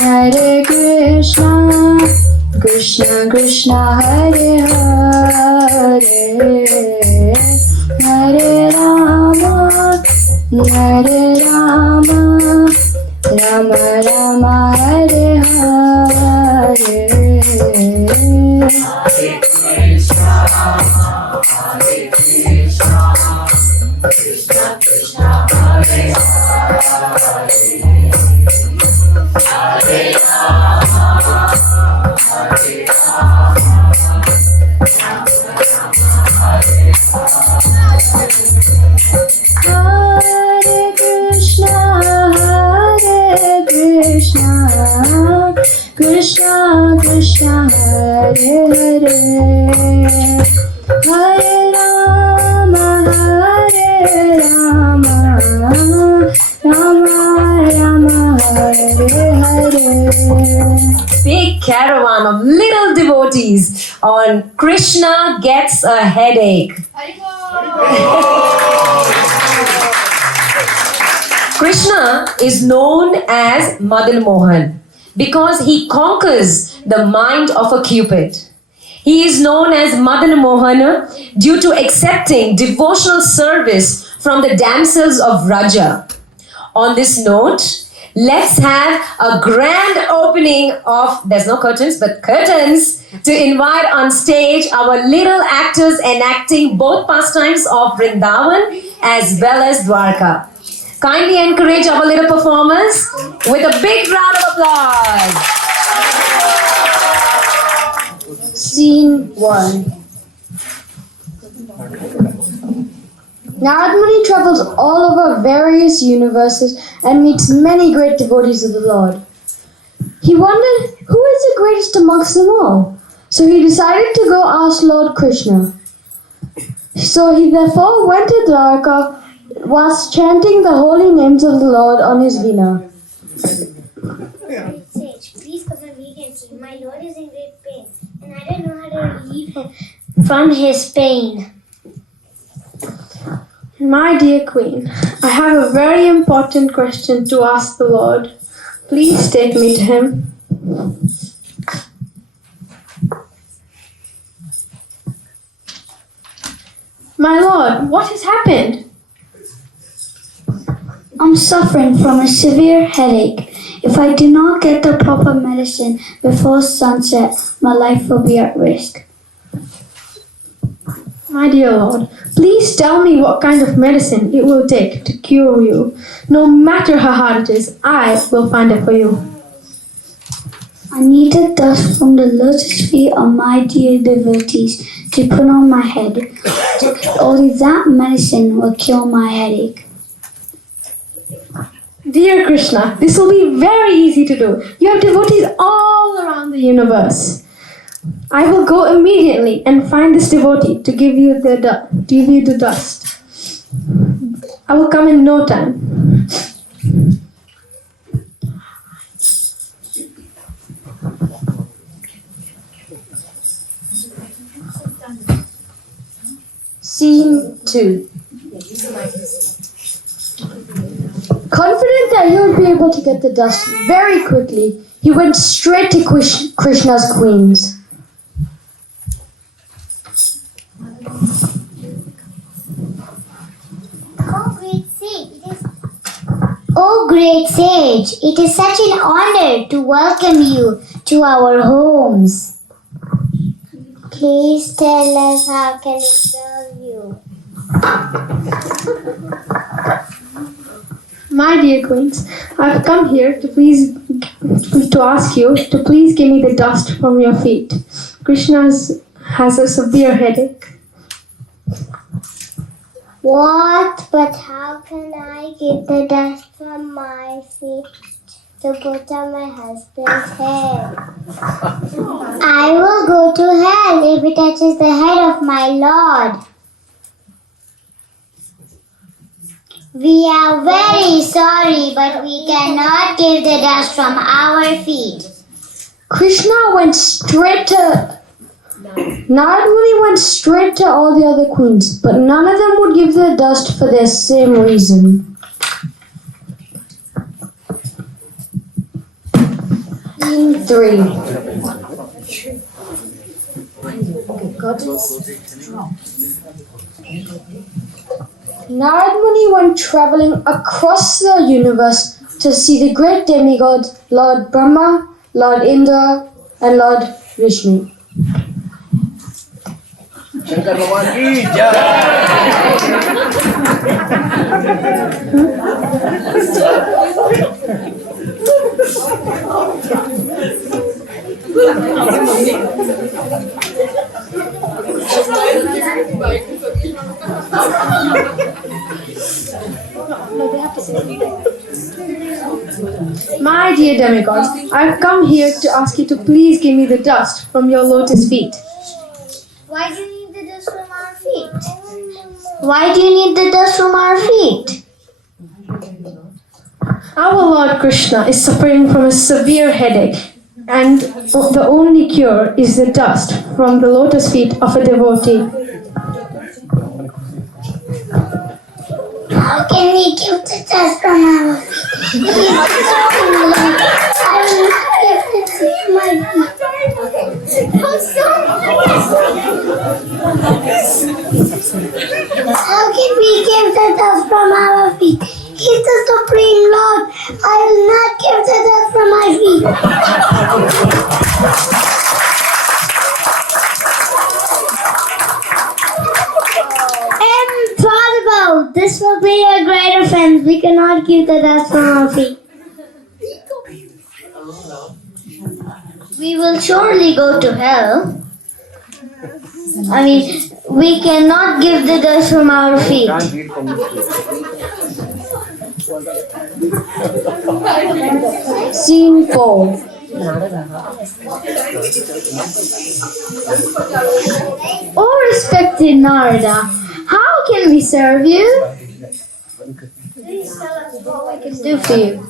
Hare Krishna, Krishna Krishna, Hare Hare, Hare Rama, Hare Rama, Rama Rama, Hare Hare. Hare Krishna, Krishna Krishna, Hare Hare, Hare Rama, Hare Rama, Rama Rama, Hare Hare. Krishna, Krishna Krishna, Hare Hare, Hare Rama, Rama Rama, Hare Hare. Big caravan of little devotees on Krishna Gets a Headache. Krishna is known as Madan Mohan because he conquers the mind of a cupid. He is known as Madan Mohan due to accepting devotional service from the damsels of Raja. On this note, let's have a grand opening of, there's no curtains, but curtains, to invite on stage our little actors enacting both pastimes of Vrindavan as well as Dwarka. Kindly encourage our little performers with a big round of applause. Scene 1. Narad Muni travels all over various universes and meets many great devotees of the Lord. He wondered who is the greatest amongst them all, so he decided to go ask Lord Krishna. So he therefore went to Dwarka whilst chanting the holy names of the Lord on his veena. Sage, please come and see. My Lord is in great pain, and I don't know how to relieve him from his pain. My dear Queen, I have a very important question to ask the Lord. Please take me to him. My Lord, what has happened? I'm suffering from a severe headache. If I do not get the proper medicine before sunset, my life will be at risk. My dear Lord, please tell me what kind of medicine it will take to cure you. No matter how hard it is, I will find it for you. I need the dust from the lotus feet of my dear devotees to put on my head. Only that medicine will cure my headache. Dear Krishna, this will be very easy to do. You have devotees all around the universe. I will go immediately and find this devotee to give you the dust. I will come in no time. Scene 2. Confident that he would be able to get the dust very quickly, he went straight to Krishna's queens. Oh great sage, it is such an honor to welcome you to our homes. Please tell us how can we serve you. My dear queens, I have come here to ask you to please give me the dust from your feet. Krishna has a severe headache. What? But how can I get the dust from my feet to put on my husband's head? I will go to hell if it touches the head of my Lord. We are very sorry, but we cannot give the dust from our feet. Krishna went straight to... Narad Muni went straight to all the other queens, but none of them would give the dust for the same reason. Scene 3. Narad Muni went traveling across the universe to see the great demigods Lord Brahma, Lord Indra, and Lord Vishnu. Shankar भगवान की My dear demigods, I've come here to ask you to please give me the dust from your lotus feet. Why do you need the dust from our feet? Why do you need the dust from our feet? Our Lord Krishna is suffering from a severe headache, and the only cure is the dust from the lotus feet of a devotee. How can we give the dust from our feet? He's so Lord. I will not give the dust from my feet. How can we give the dust from our feet? He's the Supreme Lord. I will not give the dust from my feet. Impossible! This will be a great offense. We cannot give the dust from our feet. We will surely go to hell. We cannot give the dust from our feet. Scene 4. Oh, respected Narada, how can we serve you? Please tell us what we can do for you.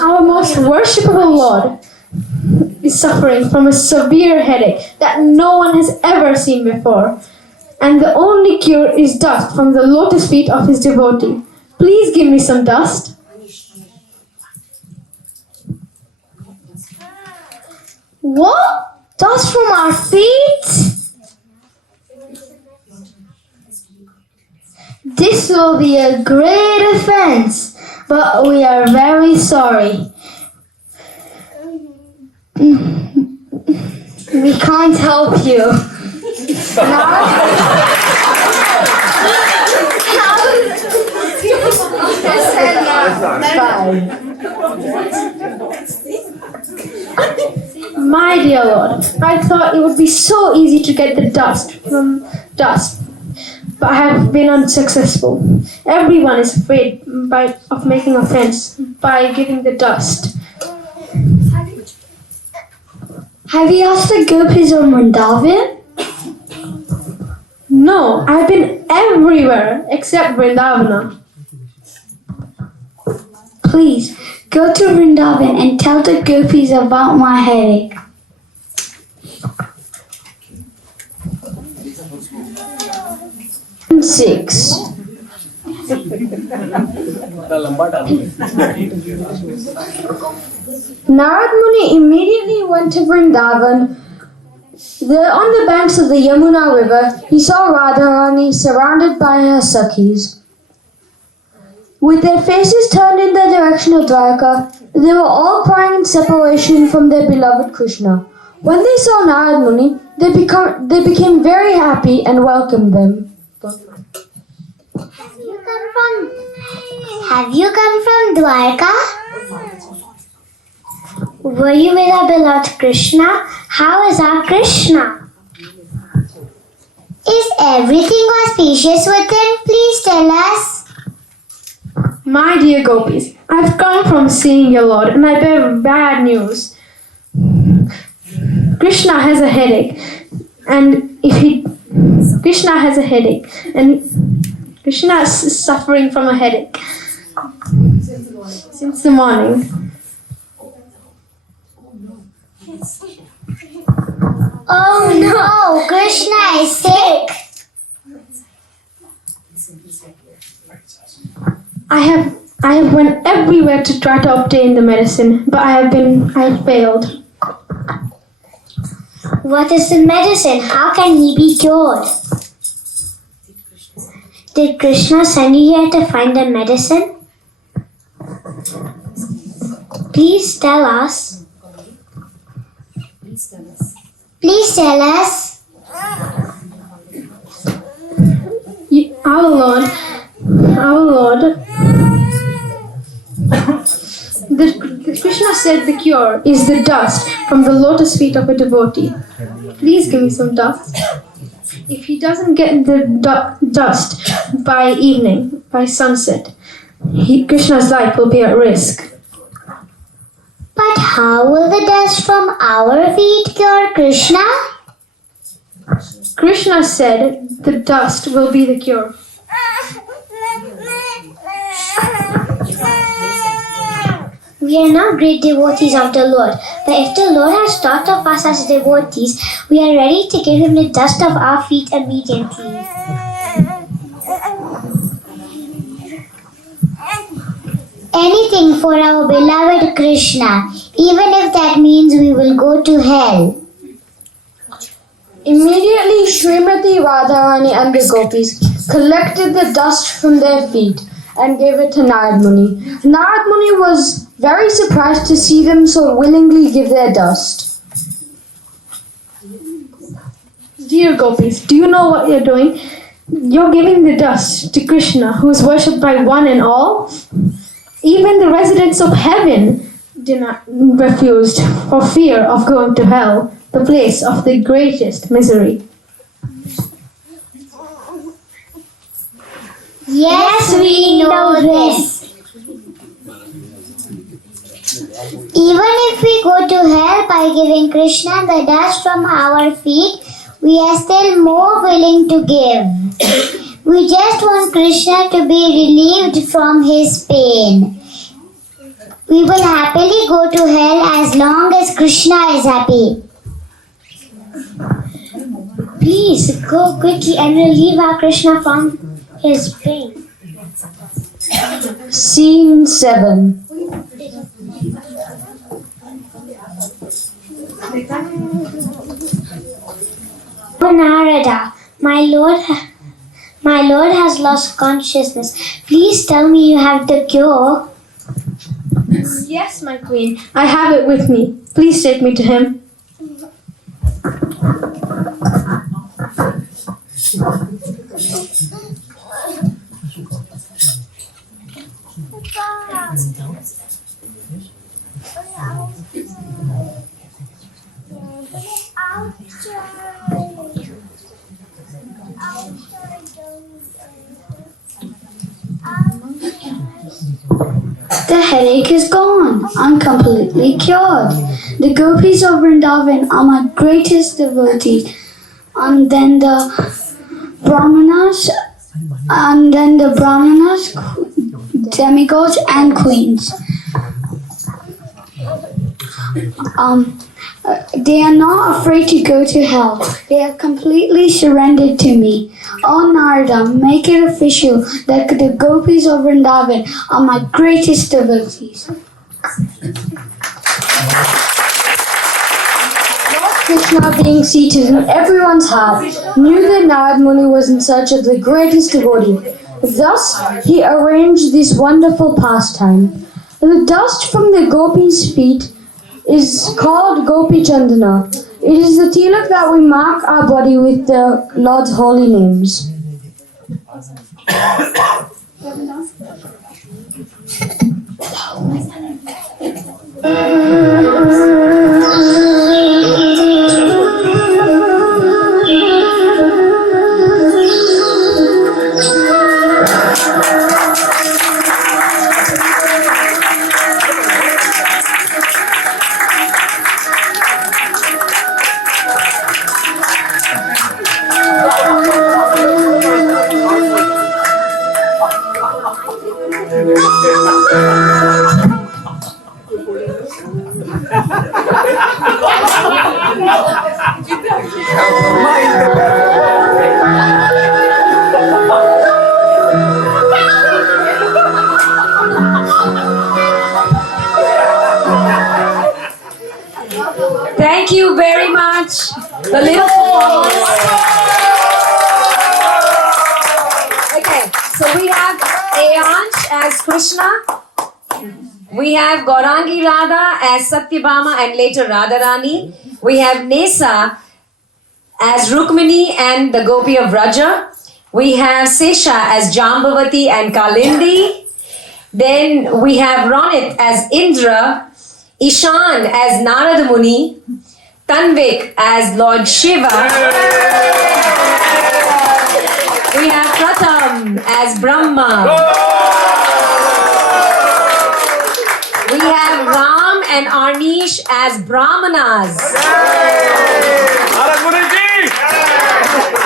Our most worshipful Lord is suffering from a severe headache that no one has ever seen before, and the only cure is dust from the lotus feet of his devotee. Please give me some dust. What? Dust from our feet? This will be a great offense, but we are very sorry. We can't help you. My dear Lord, I thought it would be so easy to get the dust from dust, but I have been unsuccessful. Everyone is afraid of making offense by giving the dust. Have you asked the gopis of Vrindavan? No, I've been everywhere except Vrindavana. Please, go to Vrindavan and tell the gopis about my headache. Scene 6. Narad Muni immediately went to Vrindavan. On the banks of the Yamuna river, he saw Radharani surrounded by her Sakhis. With their faces turned in the direction of Dwarka, they were all crying in separation from their beloved Krishna. When they saw Narad Muni, they became very happy and welcomed them. Have you come from Dwarka? Were you with our beloved Krishna? How is our Krishna? Is everything auspicious with him? Please tell us. My dear gopis, I've come from seeing your Lord and I bear bad news. Krishna has a headache, and if he Krishna has a headache, and Krishna is suffering from a headache since the morning. Oh no, Krishna is sick. I have went everywhere to try to obtain the medicine, but I have failed. What is the medicine? How can he be cured? Did Krishna send you here to find the medicine? Please tell us. Please tell us. Our Lord, the Krishna said the cure is the dust from the lotus feet of a devotee. Please give me some dust. If he doesn't get the dust by evening, by sunset, Krishna's life will be at risk. But how will the dust from our feet cure Krishna? Krishna said the dust will be the cure. We are not great devotees of the Lord, but if the Lord has thought of us as devotees, we are ready to give him the dust of our feet immediately. Anything for our beloved Krishna, even if that means we will go to hell. Immediately, Srimati Radharani and the gopis collected the dust from their feet and gave it to Narad Muni. Narad Muni was very surprised to see them so willingly give their dust. Dear gopis, do you know what you're doing? You're giving the dust to Krishna, who is worshipped by one and all. Even the residents of heaven refused for fear of going to hell, the place of the greatest misery. Yes, we know this. Even if we go to hell by giving Krishna the dust from our feet, we are still more willing to give. We just want Krishna to be relieved from his pain. We will happily go to hell as long as Krishna is happy. Please go quickly and relieve our Krishna from his pain. Scene 7. Oh Narada, my lord has lost consciousness. Please tell me you have the cure. Yes, my queen, I have it with me. Please take me to him. The headache is gone. I'm completely cured. The gopis of Vrindavan are my greatest devotees. And then the brahmanas, demigods and queens. They are not afraid to go to hell. They are completely surrendered to me. Oh Narada, make it official that the gopis of Vrindavan are my greatest devotees. Lord Krishna, being seated in everyone's heart, knew that Narad Muni was in search of the greatest devotee. Thus, he arranged this wonderful pastime. The dust from the gopis' feet is called Gopi Chandana. It is the tilak that we mark our body with the Lord's holy names. Thank you very much. The little performers. Okay, so we have Ayansh as Krishna. We have Gaurangi Radha as Satyabhama and later Radharani. We have Nesa as Rukmini and the Gopi of Vraja. We have Sesha as Jambavati and Kalindi. Then we have Ronit as Indra, Ishan as Narada Muni, Tanvik as Lord Shiva. We have Pratham as Brahma. We have Ram and Arnish as Brahmanas.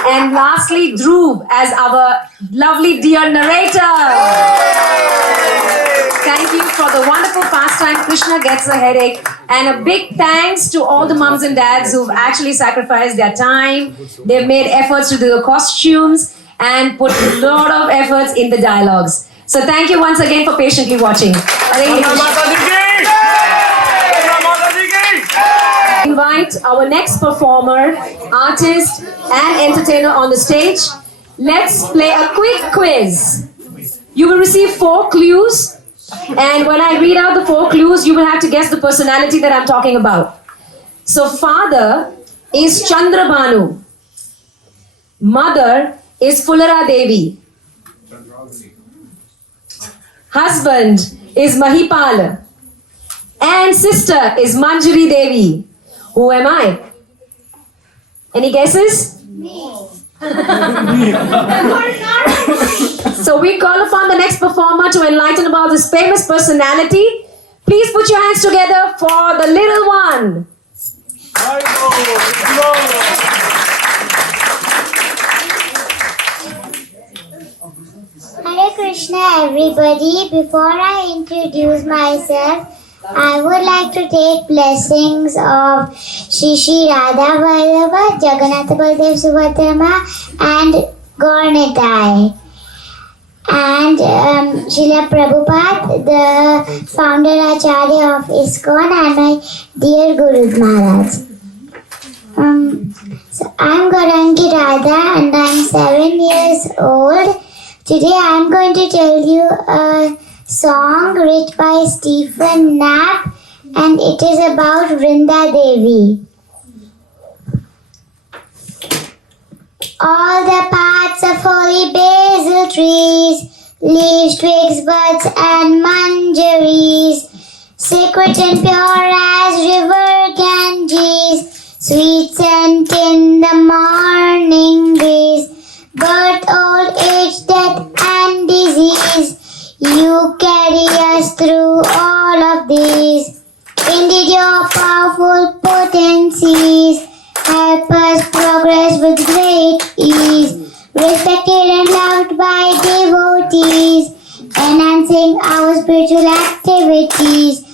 And lastly, Dhruv as our lovely dear narrator. Thank you for the wonderful pastime. Krishna gets a headache. And a big thanks to all the mums and dads who've actually sacrificed their time. They've made efforts to do the costumes and put a lot of efforts in the dialogues. So thank you once again for patiently watching. Hare Krishna. Invite our next performer, artist and entertainer on the stage. Let's play a quick quiz. You will receive 4 clues, and when I read out the 4 clues, you will have to guess the personality that I'm talking about. So father is Chandrabhanu. Mother is Fulara Devi. Husband is Mahipal. And sister is Manjari Devi. Who am I? Any guesses? So we call upon the next performer to enlighten about this famous personality. Please put your hands together for the little one. Hare Krishna, everybody. Before I introduce myself, I would like to take blessings of Shri Radha Vallabha, Jagannath Baldev Subhadrama and Gaurnitai. And Srila Prabhupada, the founder Acharya of ISKCON, and my dear Guru Maharaj. So I'm Gaurangi Radha and I'm 7 years old. Today I'm going to tell you a song written by Stephen Knapp, and it is about Vrinda Devi. All the paths of holy basil trees, leaves, twigs, buds, and manjaris, sacred and pure as river Ganges, sweet scent in the morning breeze, birth, old age, death, and disease. You carry us through all of these. Indeed, your powerful potencies help us progress with great ease. Respected and loved by devotees, enhancing our spiritual activities.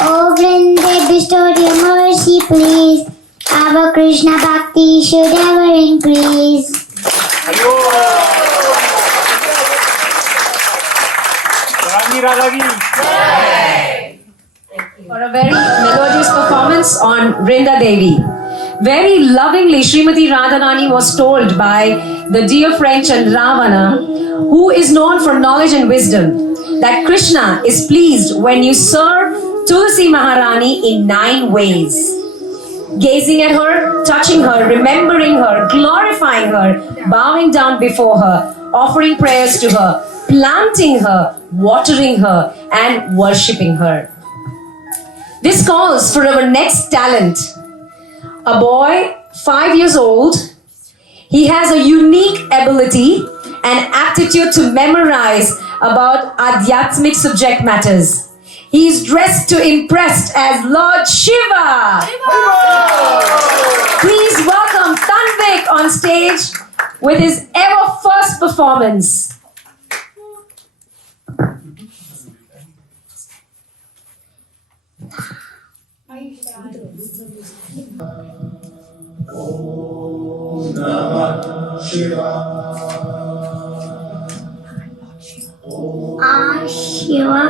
Oh, Vrinda, bestow your mercy, please. Our Krishna Bhakti should ever increase. For a very melodious performance on Vrinda Devi. Very lovingly, Srimati Radharani was told by the dear friend Chandravana, who is known for knowledge and wisdom, that Krishna is pleased when you serve Tulsi Maharani in 9 ways. Gazing at her, touching her, remembering her, glorifying her, bowing down before her, offering prayers to her, planting her, watering her, and worshipping her. This calls for our next talent. A boy, 5 years old. He has a unique ability and aptitude to memorize about Adhyatmic subject matters. He is dressed to impress as Lord Shiva. Please welcome Tanvik on stage with his ever first performance. Shiva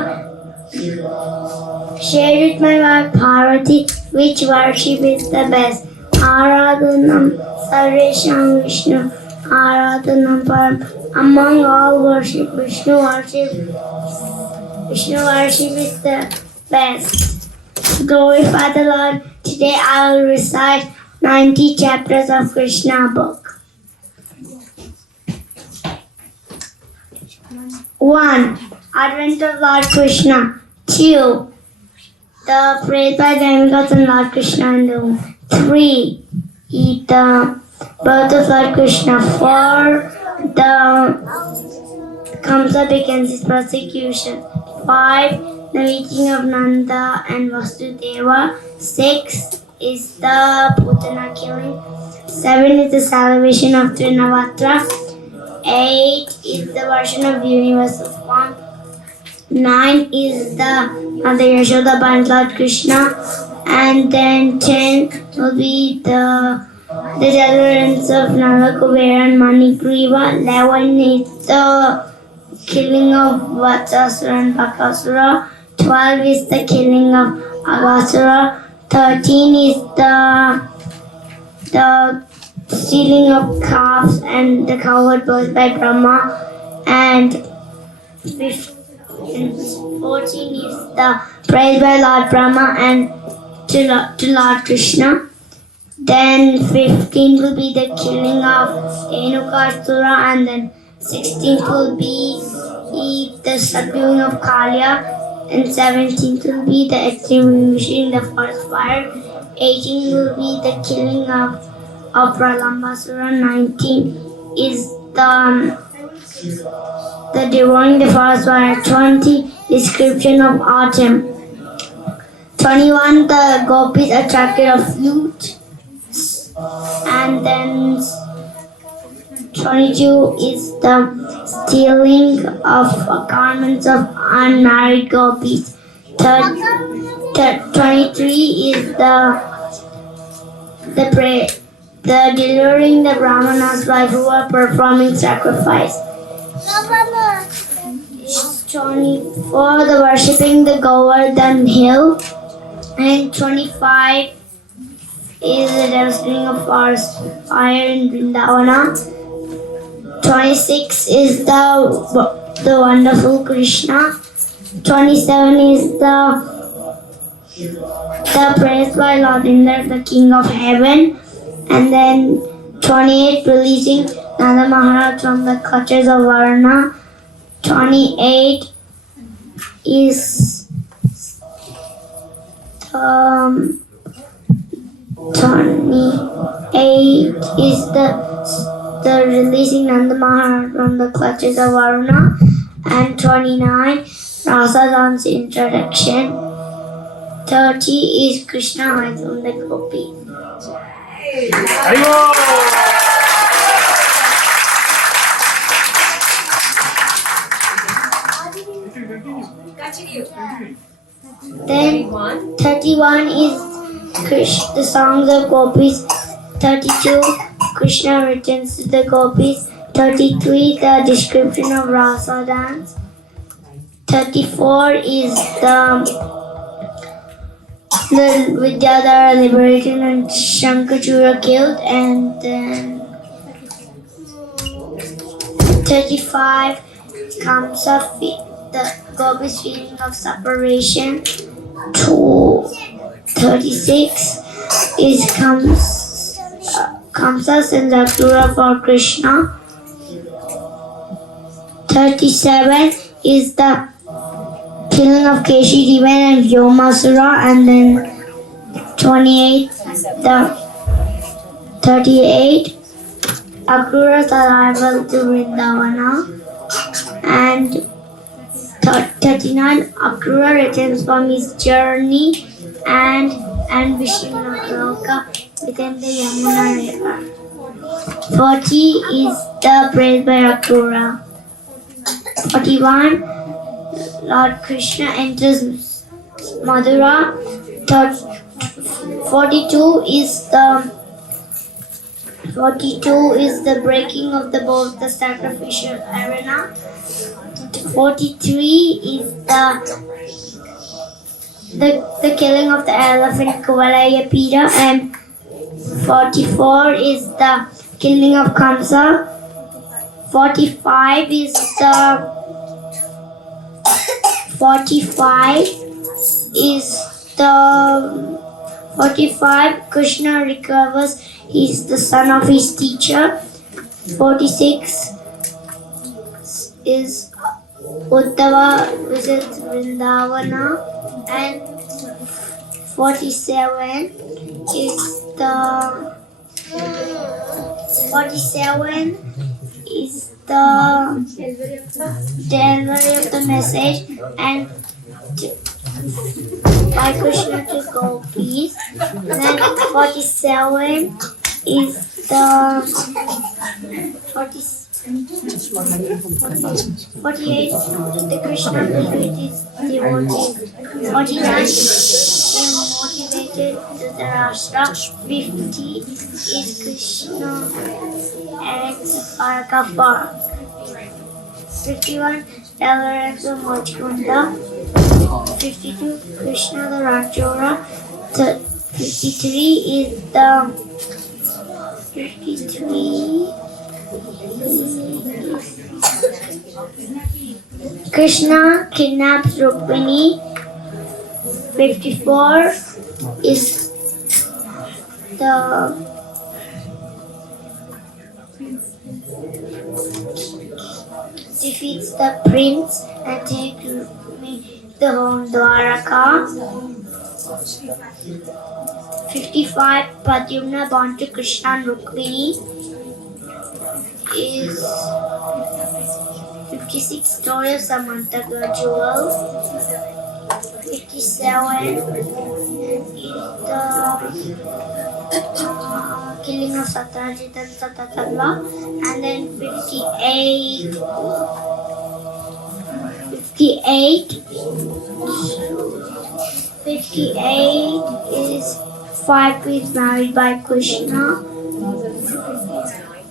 shared with my wife Parvati Which worship is the best? Aradhanam Sarvesham Vishnu Aradhanam Param. Among all worship, Vishnu worship is the best. Glorify the Lord. Today I will recite 90 chapters of Krishna book. 1. Advent of Lord Krishna. 2. The praise by demigods and Lord Krishna in the womb. 3. The birth of Lord Krishna. 4. The Kamsa begins his persecution. 5. The meeting of Nanda and Vasudeva. 6 is the Putana killing. 7 is the salvation of Trinavatra. 8 is the version of universal form. 9 is the Mother Yashoda by Lord Krishna. And then 10 will be the deliverance of Nala Kubera and Manigriva. 11 is the killing of Vatsasura and Bakasura. 12 is the killing of Agasura. 13 is the stealing of calves and the cowherd birth by Brahma. And 14 is the praise by Lord Brahma and to Lord Krishna. Then 15 will be the killing of Enukasura, and then 16th will be the subduing of Kalia, and 17th will be the extinguishing in the forest fire. 18 will be the killing of Pralambasura. 19 is the devouring the forest fire. 20 description of autumn. 21 the gopis attracted of flute. And then 22 is the stealing of garments of unmarried gopis. 23 is the delivering the brahmanas while who are performing sacrifice. 24 the worshipping the Govardhan hill. And 25 is the devastating of forest fire in Vrindavana. 26 is the wonderful Krishna. 27 is the praise by Lord Indra, the King of Heaven. And then 28 releasing Nanda Maharaj from the clutches of Varna. 28 is 28 is the releasing Nanda Maharaj from the clutches of Varuna. And 29 Rasa Dance introduction. 30 is Krishna hides from the gopi. Then 31 is the songs of gopis. 32 Krishna returns to the gopis. 33 the description of Rasa dance. 34 is the Vidyadhara liberated and Shankachura killed. And then 35 comes up the gopis feeling of separation. 36 is Kamsa and Zakura for Krishna. 37 is the killing of Keshi Devan and Vyomasura. And then 38 Akrura's arrival to Vrindavana. And 39 Akrura returns from his journey and Vishnukaloka within the Yamuna river. 40 is the praise by Akrura. 41 Lord Krishna enters Madura. 42 is the breaking of the bow, the sacrificial arena. 43 is the killing of the elephant Kuvalaya Peter, and 44 is the killing of Kamsa. 45 is the 45 Krishna recovers. He's the son of his teacher. 46 is Uddhava visits Vrindavana, and 47 is the delivery of the message and by Krishna to gopis. Then 47 is the 48 the Krishna will with his devotees. 49 is motivated Dhritarashtra. 50 is Krishna erects Arka farm. 51 deliverance of Mochkunda. 52 Krishna the Ranchora. 53 is the 53 Krishna kidnaps Rukmini. 54 is the defeats the prince and takes the home Dwaraka. 55 Pradyumna born to Krishna and Rukmini is 56 story of Samantha jewel. 57 is the killing of Satyajit and Satatalva, and then 58 is 5 queens married by Krishna.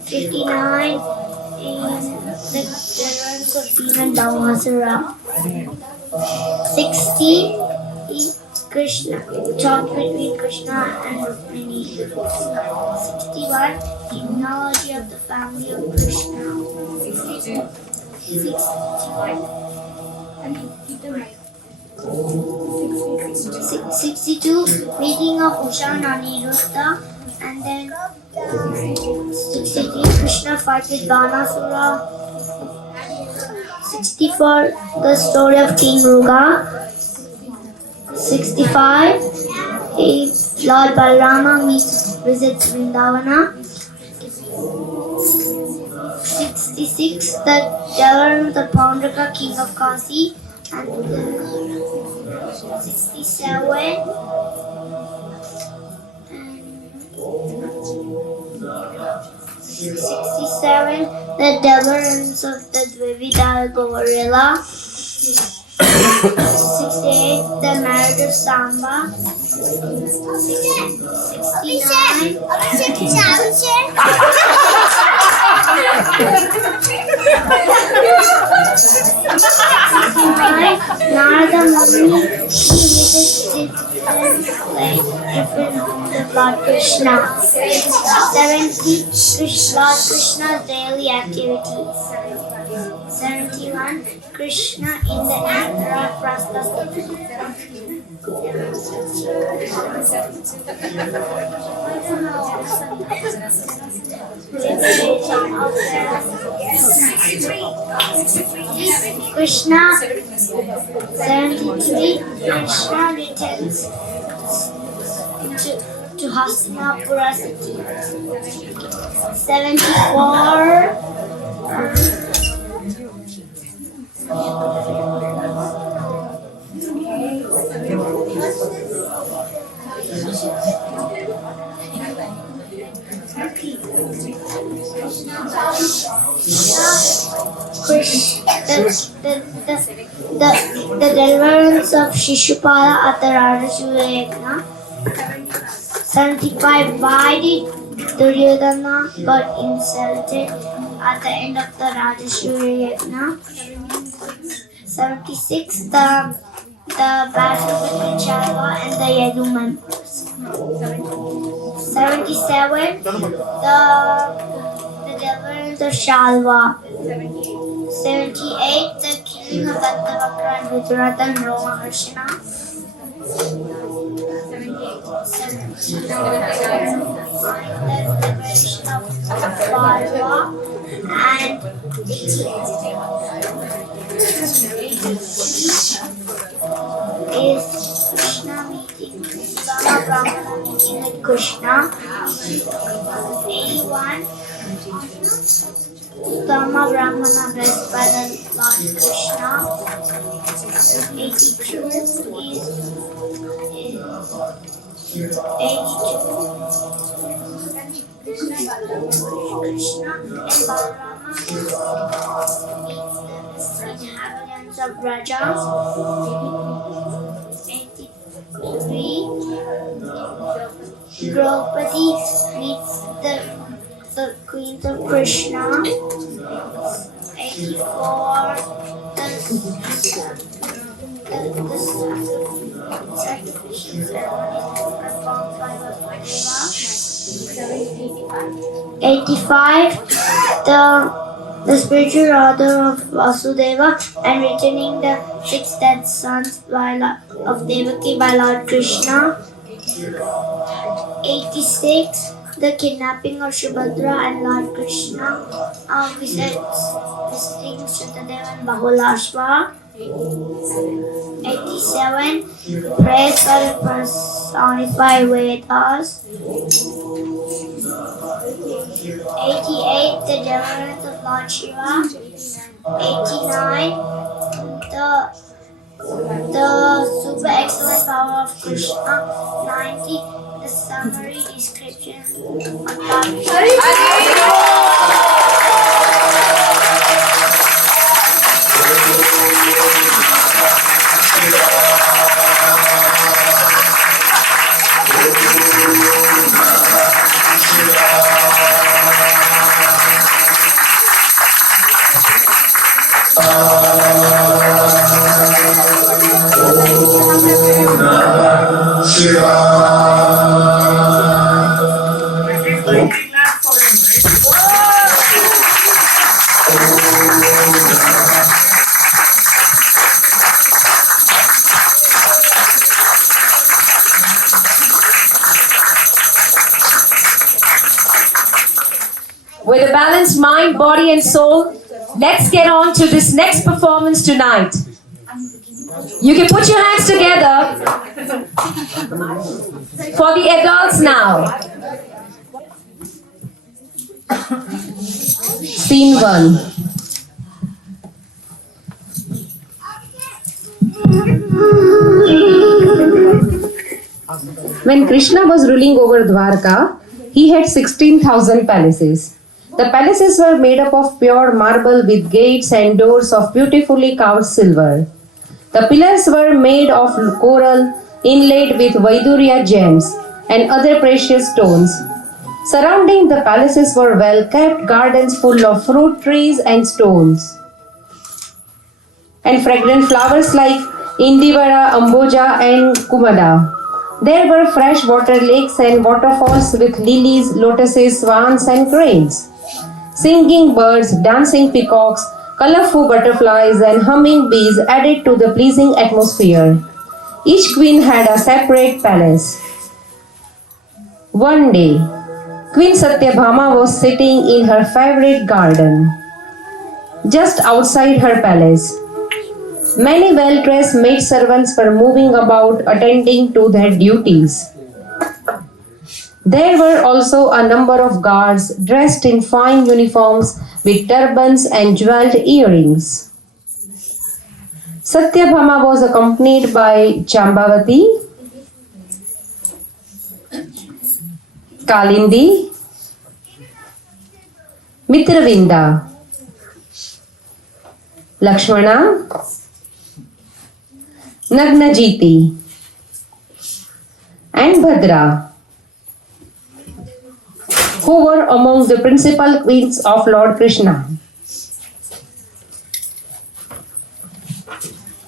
59 is the deliverance of demon Dhammasura. 60 is Krishna, talk between Krishna and Rukmini. 61 genealogy of the family of Krishna. 62 meeting of Usha and Aniruddha, and then 63 Krishna fights with Banasura. 64 the story of King Ruga. 65 is Lord Balrama visits Vrindavana. 66 the deliverance of the Paundraka, king of Kasi. And 67 the deliverance of the Dvividal gorilla. 68 the marriage of Samba. 69 Narada Muni visits different Lord Krishna. 70 Lord Krishna's daily activities. 71 Krishna in the Indraprastha. 73 Krishna 73 Krishna returns to Hastinapura city. 74 the deliverance of Shishupala at the Rajasuya Yajna. 75 why did Duryodhana got insulted at the end of the Rajasuya Yajna. 76 the the battle between Shalva and the Yaduman. 77. The deliverance of Shalva. 78. The killing of Dattavakra and Viduratha and Romaharshana. 79. The liberation of Bambra. And 80 is Krishna meeting, Zarna Brahmana meeting with Krishna. 81, Zarna Brahmana blessed by the Lord Krishna. 82 is 82. Krishna and Balarama meets the inhabitants of Raja. 83. Draupadi meets the queens of Krishna. 84. The sacrificial ceremonies performed by Vasudeva. 85. The spiritual order of Vasudeva and returning the 6 dead sons of Devaki by Lord Krishna. 86. The kidnapping of Subhadra and Lord Krishna visiting Sutadeva and Bahulashva. 87. Praise for the personified Vedas. 88. The deliverance of Lord Shiva. 89. The super excellent power of Krishna. 90. The summary description of Bhakti With a balanced mind, body and soul, let's get on to this next performance tonight. You can put your hands together for the adults now. Scene 1. When Krishna was ruling over Dwarka, he had 16,000 palaces. The palaces were made up of pure marble with gates and doors of beautifully carved silver. The pillars were made of coral inlaid with Vaidurya gems and other precious stones. Surrounding the palaces were well-kept gardens full of fruit trees and stones, and fragrant flowers like Indivara, Amboja and Kumada. There were fresh water lakes and waterfalls with lilies, lotuses, swans and cranes. Singing birds, dancing peacocks, colorful butterflies and humming bees added to the pleasing atmosphere. Each queen had a separate palace. One day, Queen Satyabhama was sitting in her favorite garden, just outside her palace. Many well-dressed maidservants were moving about attending to their duties. There were also a number of guards dressed in fine uniforms with turbans and jeweled earrings. Satyabhama was accompanied by Chambavati, Kalindi, Mitravinda, Lakshmana, Nagnajiti, and Bhadra, who were among the principal queens of Lord Krishna.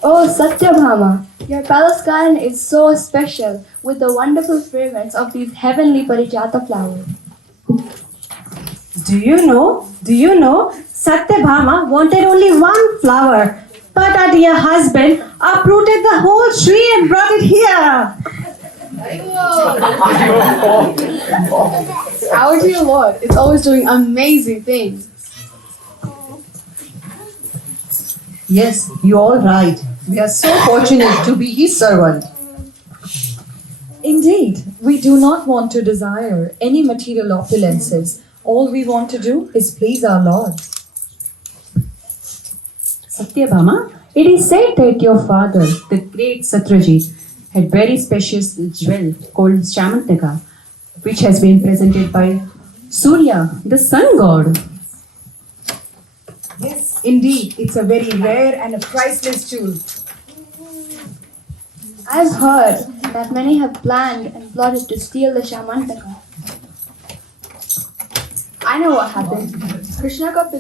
Oh Satyabhama, Your palace garden is so special with the wonderful fragrance of these heavenly parijata flowers. Do you know? Satyabhama wanted only one flower, but our dear husband uprooted the whole tree and brought it here. Our dear Lord is always doing amazing things. Yes, you're all right. We are so fortunate to be His servant. Indeed, we do not want to desire any material opulences. All we want to do is please our Lord. Satyabhama, it is said that your father, the great Satyajit, had very precious jewel called Shamantaka, which has been presented by Surya, the sun god. Yes, indeed. It's a very rare and a priceless jewel. I've heard that many have planned and plotted to steal the Shamantaka. I know what happened. Krishna got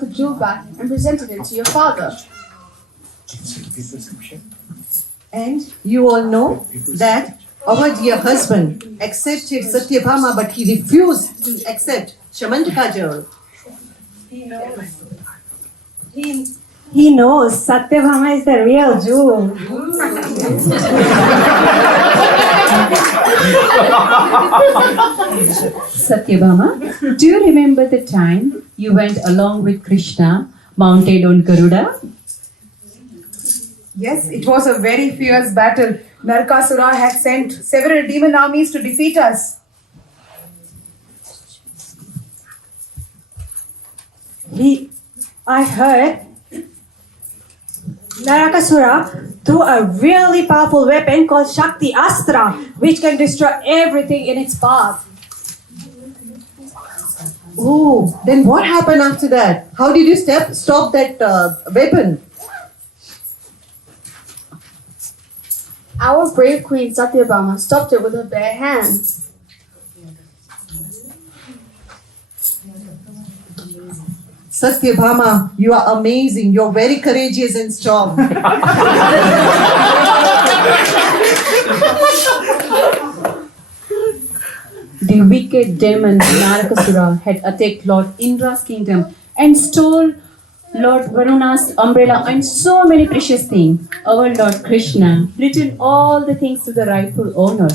the jewel back and presented it to your father. And you all know that our dear husband accepted Satyabhama, but he refused to accept Shamantaka jewel. He knows Satyabhama is the real jewel. Satyabhama, do you remember the time you went along with Krishna mounted on Garuda? Yes, it was a very fierce battle. Narakasura had sent several demon armies to defeat us. I heard Narakasura threw a really powerful weapon called Shakti Astra, which can destroy everything in its path. Oh, then what happened after that? How did you stop that weapon? Our brave queen Satyabhama stopped it with her bare hands. Satyabhama, you are amazing. You're very courageous and strong. The wicked demon Narakasura had attacked Lord Indra's kingdom and stole Lord Varuna's umbrella and so many precious things. Our Lord Krishna returned all the things to the rightful owner.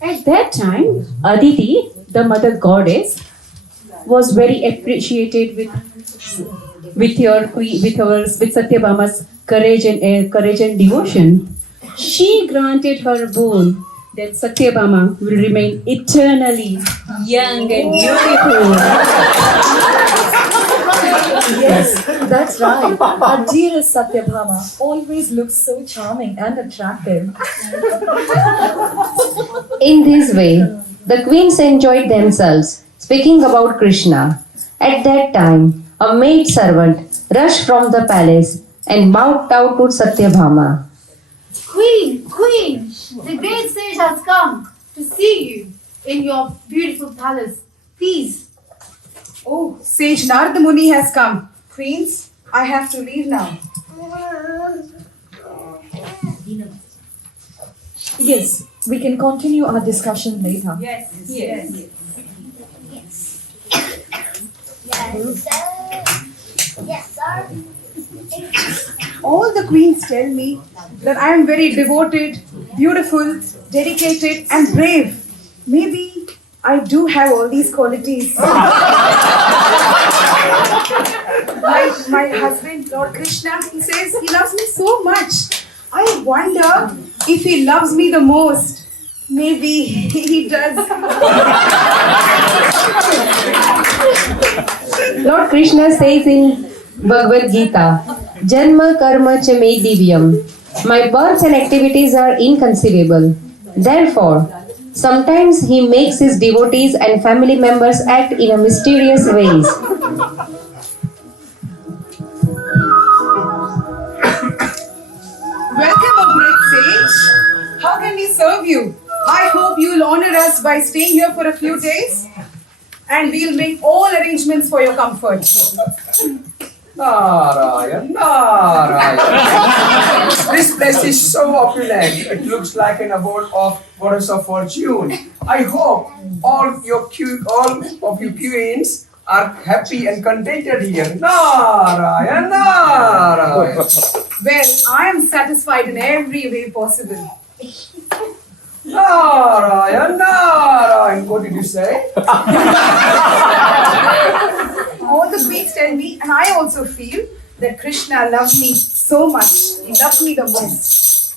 At that time, Aditi, the mother goddess, was very appreciated with Satyabhama's courage and devotion. She granted her boon that Satyabhama will remain eternally young and beautiful. Yes, that's right. Our dearest Satyabhama always looks so charming and attractive. In this way, the queens enjoyed themselves, speaking about Krishna. At that time, a maid servant rushed from the palace and bowed down to Satyabhama. Queen, the great sage has come to see you in your beautiful palace. Please. Oh, Sage Narada Muni has come. Queens, I have to leave now. Yes, we can continue our discussion later. Yes. Yes, sir. All the queens tell me that I am very devoted, beautiful, dedicated, and brave. Maybe I do have all these qualities. my husband, Lord Krishna, he says he loves me so much. I wonder if he loves me the most. Maybe he does. Lord Krishna says in Bhagavad Gita, Janma karma cha me divyam. My birth and activities are inconceivable. Therefore, sometimes he makes his devotees and family members act in a mysterious ways. Welcome, O great sage. How can we serve you? I hope you will honor us by staying here for a few days, and we'll make all arrangements for your comfort. Narayan, Narayan. This place is so opulent. It looks like an abode of goddess of fortune. I hope all of you queens are happy and contented here. Narayan, Narayan. Well, I am satisfied in every way possible. Narayan, Narayan. What did you say? All the queens tell me, and I also feel, that Krishna loves me so much. He loves me the most.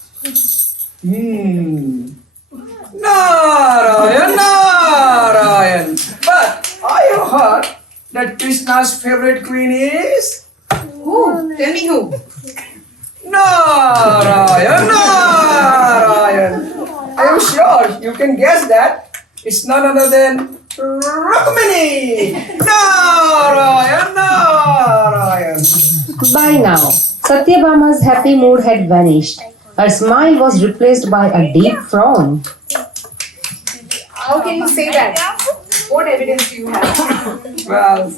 Narayan, Narayan. But I have heard that Krishna's favorite queen is Who? Tell me who? Narayan, Narayan. I am sure you can guess that it's none other than Rukmini. Narayan, Narayan. By now, Satyabhama's happy mood had vanished. Her smile was replaced by a deep frown. How can you say that? What evidence do you have? Well,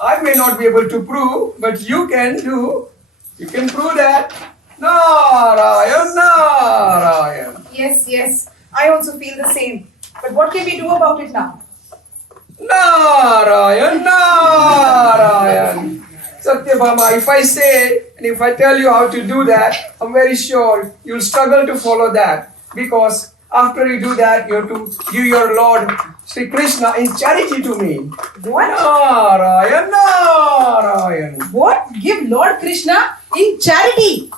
I may not be able to prove, but you can do. You can prove that. Narayan, Narayan. Yes. I also feel the same. But what can we do about it now? Narayan, Narayan. Satyabhama, if I say and if I tell you how to do that, I'm very sure you'll struggle to follow that. Because after you do that, you have to give your Lord Sri Krishna in charity to me. What? Narayan, Narayan. What? Give Lord Krishna in charity?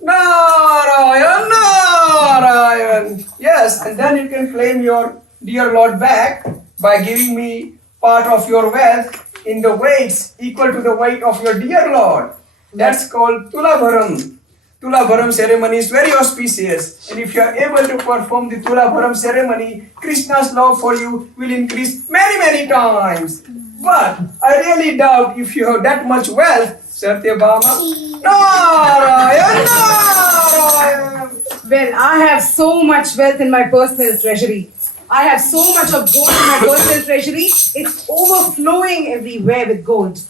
Narayan, Narayan. Yes, and then you can claim your dear Lord back by giving me part of your wealth in the weights equal to the weight of your dear Lord. That's called Tulabharam. Tulabharam ceremony is very auspicious, and if you are able to perform the Tulabharam ceremony, Krishna's love for you will increase many, many times. But I really doubt if you have that much wealth, Satyabhama. Narayan, Narayan. Well, I have so much wealth in my personal treasury. I have so much of gold in my personal treasury. It's overflowing everywhere with gold.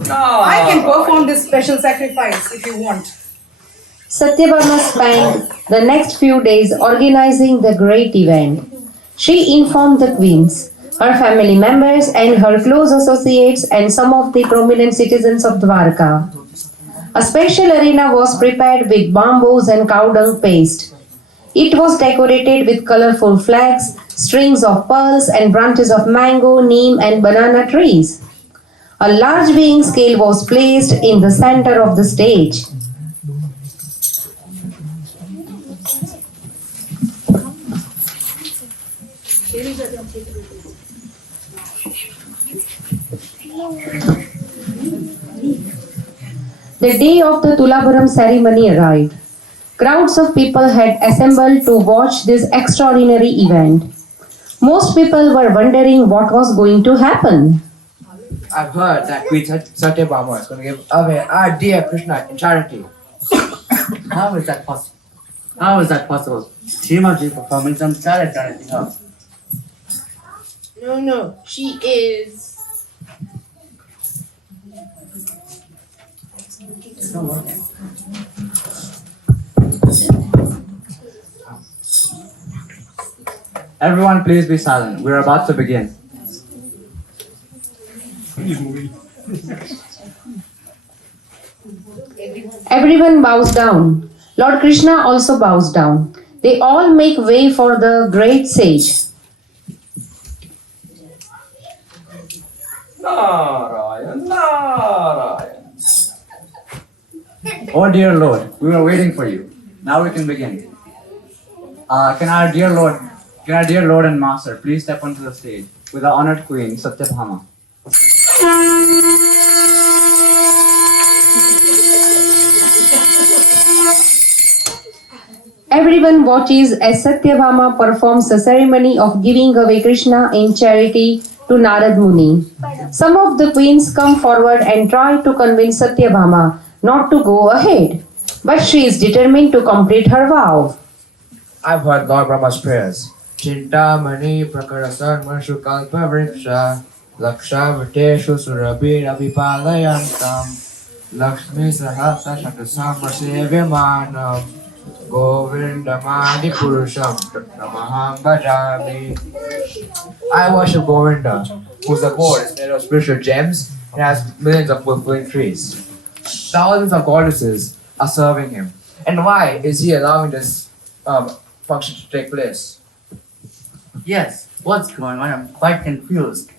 I can perform this special sacrifice if you want. Satyabhama spent the next few days organizing the great event. She informed the queens, her family members and her close associates and some of the prominent citizens of Dwarka. A special arena was prepared with bamboos and cow dung paste. It was decorated with colorful flags, strings of pearls and branches of mango, neem and banana trees. A large weighing scale was placed in the center of the stage. The day of the Tulabharam ceremony arrived. Crowds of people had assembled to watch this extraordinary event. Most people were wondering what was going to happen. I've heard that Queen Satyabhama is going to give away our dear Krishna in charity. How is that possible? How is that possible? She must be performing some charity. No, she is. Everyone, please be silent. We're about to begin. Everyone bows down. Lord Krishna also bows down. They all make way for the great sage. Narayan, Narayan. Oh dear Lord, we were waiting for you. Now we can begin. Can our dear Lord and Master please step onto the stage with our honored Queen Satyabhama. Everyone watches as Satyabhama performs the ceremony of giving away Krishna in charity to Narad Muni. Some of the queens come forward and try to convince Satyabhama not to go ahead, but she is determined to complete her vow. I've heard Lord Brahma's prayers. Chintamani prakarasarma shukalpa vriksha laksha vriteshu surabir abhipalayantam Lakshmi Sahasa Shatasama Sevyamanam Govindamani Purusham Namaham Bhajami. I worship Govinda, whose abode is made of spiritual gems and has millions of fulfilling trees. Thousands of goddesses are serving him. And why is he allowing this function to take place? Yes, what's going on? I'm quite confused.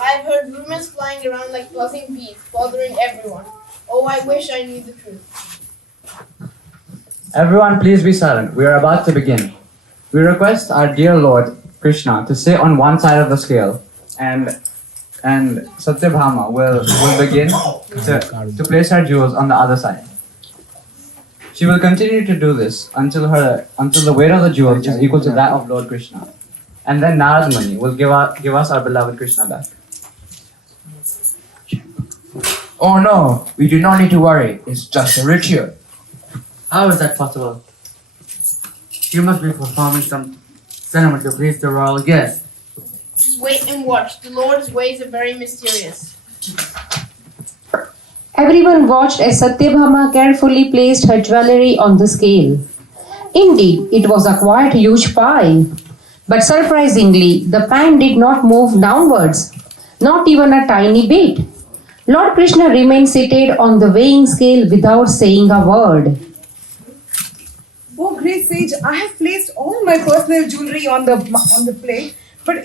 I've heard rumors flying around like buzzing bees, bothering everyone. Oh, I wish I knew the truth. Everyone, please be silent. We are about to begin. We request our dear Lord Krishna to sit on one side of the scale, and Satyabhama will begin to place her jewels on the other side. She will continue to do this until the weight of the jewels is equal to that of Lord Krishna. And then Narad Muni will give us our beloved Krishna back. Oh no, we do not need to worry. It's just a ritual. How is that possible? You must be performing some ceremony to please the royal guest. Just wait and watch. The Lord's ways are very mysterious. Everyone watched as Satyabhama carefully placed her jewellery on the scale. Indeed, it was a quite huge pile. But surprisingly, the pan did not move downwards, not even a tiny bit. Lord Krishna remained seated on the weighing scale without saying a word. Oh, great sage! I have placed all my personal jewelry on the plate, but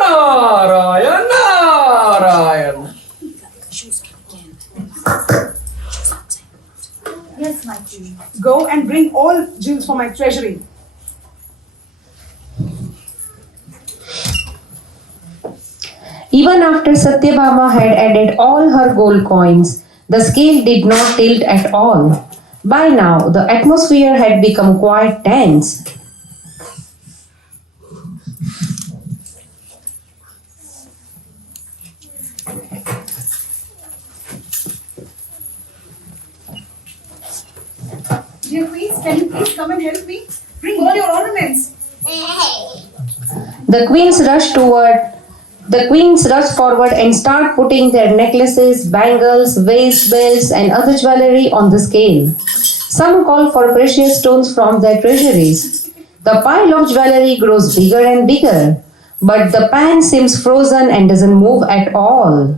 Narayan, Narayan. Yes, my queen. Go and bring all jewels for my treasury. Even after Satyabhama had added all her gold coins, the scale did not tilt at all. By now, the atmosphere had become quite tense. Dear queens, can you please come and help me? Bring all your ornaments. The queens rushed forward and started putting their necklaces, bangles, waist belts and other jewellery on the scale. Some call for precious stones from their treasuries. The pile of jewellery grows bigger and bigger, but the pan seems frozen and doesn't move at all.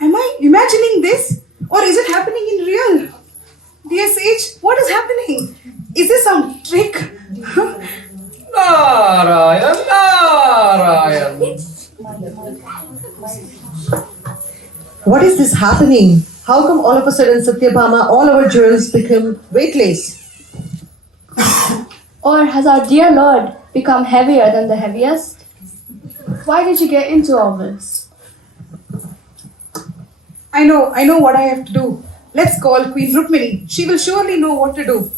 Am I imagining this? Or is it happening in real? Dear sage, what is happening? Is this some trick? Narayan, Narayan. What is this happening? How come all of a sudden Satyabhama, all our jewels become weightless? Or has our dear Lord become heavier than the heaviest? Why did you get into all this? I know what I have to do. Let's call Queen Rukmini. She will surely know what to do.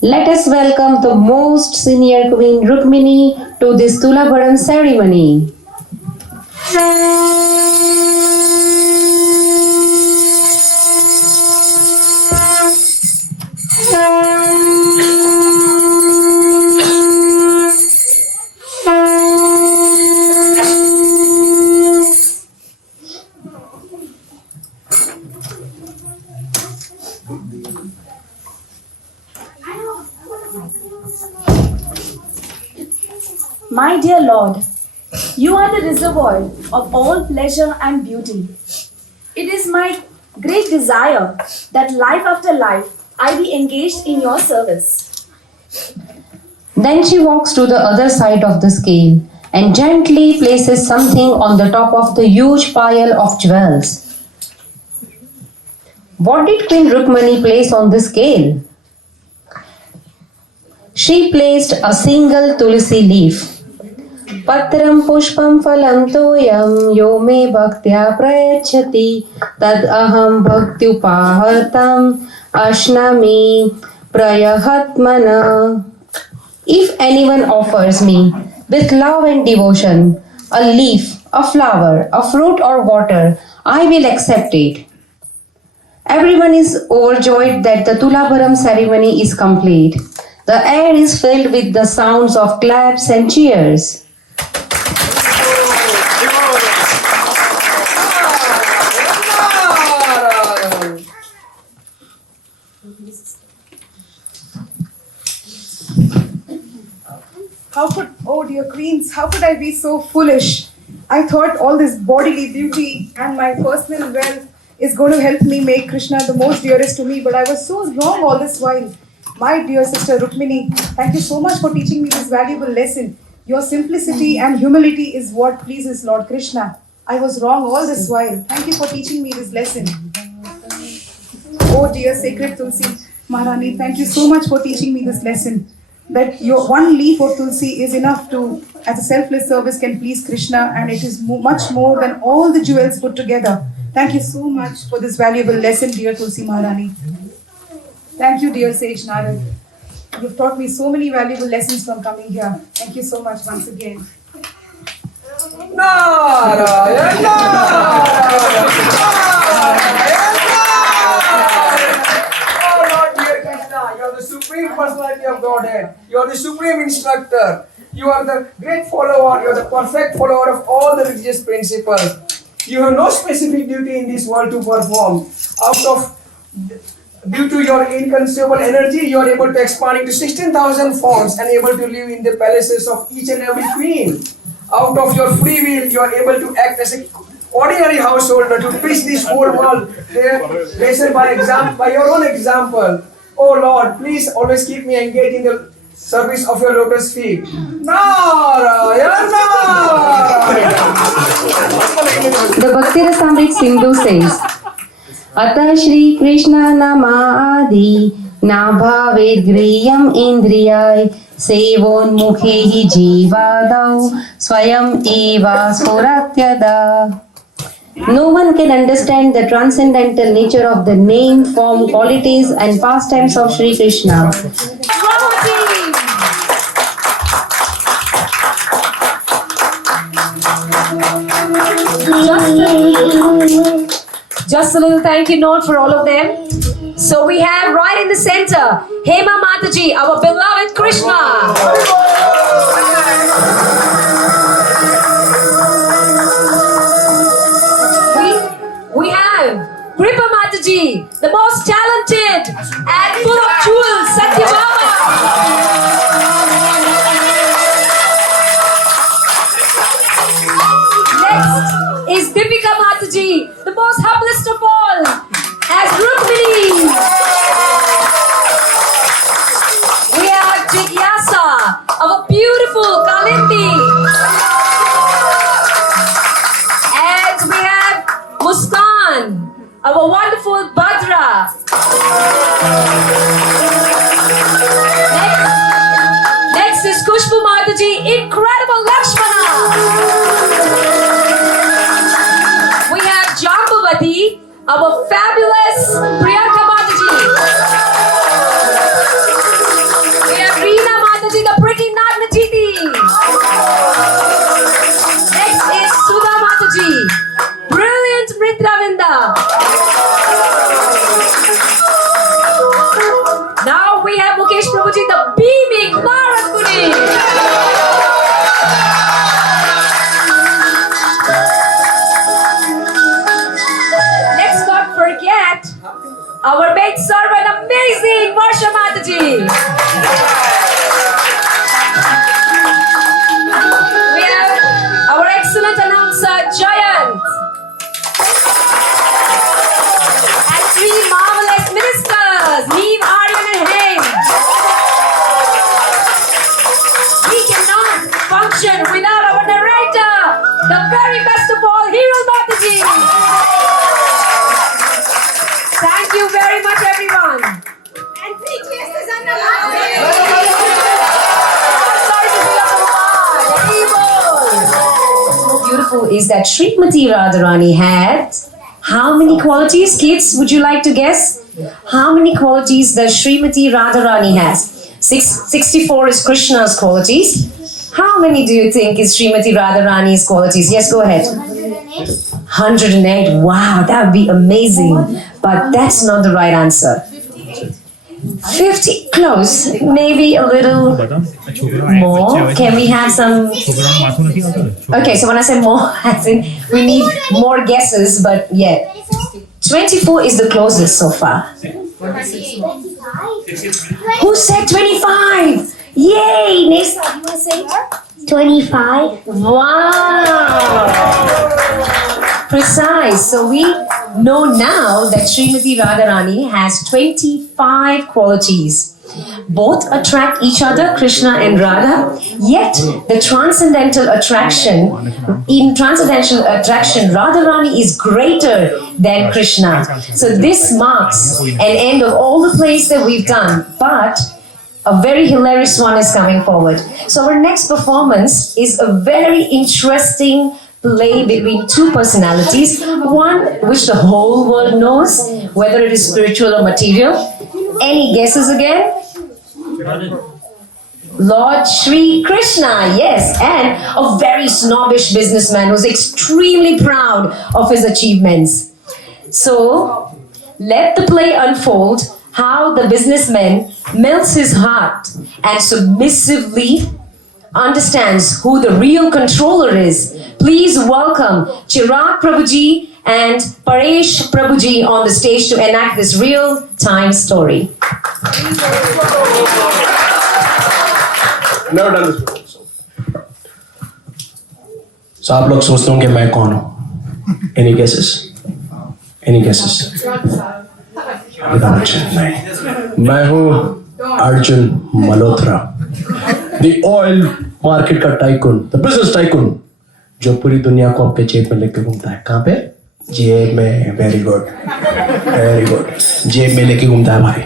Let us welcome the most senior Queen Rukmini to this Tulabharan ceremony. My dear Lord, you are the reservoir of all pleasure and beauty. It is my great desire that life after life I be engaged in your service. Then she walks to the other side of the scale and gently places something on the top of the huge pile of jewels. What did Queen Rukmini place on the scale? She placed a single tulsi leaf. Patram pushpam phalam toyam yo me bhaktya prayachati tad aham bhaktyupahatam ashnami prayahatmana. If anyone offers me with love and devotion a leaf, a flower, a fruit or water, I will accept it. Everyone is overjoyed that the Tulabharam ceremony is complete. The air is filled with the sounds of claps and cheers. Oh dear queens, how could I be so foolish? I thought all this bodily beauty and my personal wealth is going to help me make Krishna the most dearest to me, but I was so wrong all this while. My dear sister Rukmini, thank you so much for teaching me this valuable lesson. Your simplicity and humility is what pleases Lord Krishna. I was wrong all this while. Thank you for teaching me this lesson. Oh dear sacred Tulsi Maharani, thank you so much for teaching me this lesson. That your one leaf of Tulsi is enough to, as a selfless service, can please Krishna, and it is much more than all the jewels put together. Thank you so much for this valuable lesson, dear Tulsi Maharani. Thank you, dear Sage Narad. You've taught me so many valuable lessons from coming here. Thank you so much once again. Narayana, Narayana, oh Lord dear Krishna, you are the supreme personality of Godhead. You are the supreme instructor. You are the great follower. You are the perfect follower of all the religious principles. You have no specific duty in this world to perform. Due to your inconceivable energy, you are able to expand into 16,000 forms and able to live in the palaces of each and every queen. Out of your free will, you are able to act as an ordinary householder to preach this whole world. Listen by your own example. Oh Lord, please always keep me engaged in the service of your lotus feet. Narayana. The Bhakti Rasamrit Sindhu says, Ata Shri Krishna Namadi Nabhavet Griyam Indriyai Sevon Mukhehi Jivadau Swayam Eva Suratyada. No one can understand the transcendental nature of the name, form, qualities and pastimes of Shri Krishna. Just a little thank you note for all of them. So we have right in the center, Hema Mataji, our beloved Krishna. We have Kripa Mataji, the most talented and full of jewels, Satyabhama. Next is Deepika Mataji, the most humblest of all, as Rukmini. We have Jigyasa, our beautiful Kalindi. And we have Muskan, our wonderful Bhadra. Next is Kushbu Mataji, incredible Lakshmana. We have Jambavati, our fabulous Priyanka Mataji. We have Reena Mataji, the pretty Nagnajiti. Next is Sudha Mataji, brilliant Mritravinda. Now we have Mukesh Prabhuji, the beaming Marakuni. Let's not forget our maid servant, amazing Varsha Mataji. We have our excellent announcer, Jayant. And three marvelous ministers, Neem, Aryan and Haim. We cannot function without our narrator, the very best of all, Hero Mataji. Thank you very much, everyone. And big kisses on the So beautiful is that Srimati Radharani had how many qualities? Kids, would you like to guess? How many qualities does Srimati Radharani has? 64 is Krishna's qualities. How many do you think is Srimati Radharani's qualities? Yes, go ahead. 108. Wow, that would be amazing. But that's not the right answer. 50, close. Maybe a little more. Can we have some? Okay, so when I say more, I think we need more guesses, but yeah. 24 is the closest so far. Who said 25? Yay! Next, you want to say 25. Wow! Precise. So we know now that Srimati Radharani has 25 qualities. Both attract each other, Krishna and Radha, yet the transcendental attraction, Radharani is greater than Krishna. So this marks an end of all the plays that we've done, but a very hilarious one is coming forward. So our next performance is a very interesting play between two personalities, one which the whole world knows, whether it is spiritual or material. Any guesses again? Lord Shri Krishna, yes, and a very snobbish businessman who's extremely proud of his achievements. So let the play unfold how the businessman melts his heart and submissively understands who the real controller is. Please welcome Chirag Prabhuji and Paresh Prabhuji on the stage to enact this real-time story. Never done this before. So आप लोग सोचते होंगे मैं कौन हूँ? Any guesses? Any guesses? मैं हूँ Arjun Malhotra, the oil market का tycoon, the business tycoon, जो पूरी दुनिया को अपने जेब में लेके घूमता है. कहाँ पे? जेब में. Very good, very good. जेब में लेके घूमता है भाई.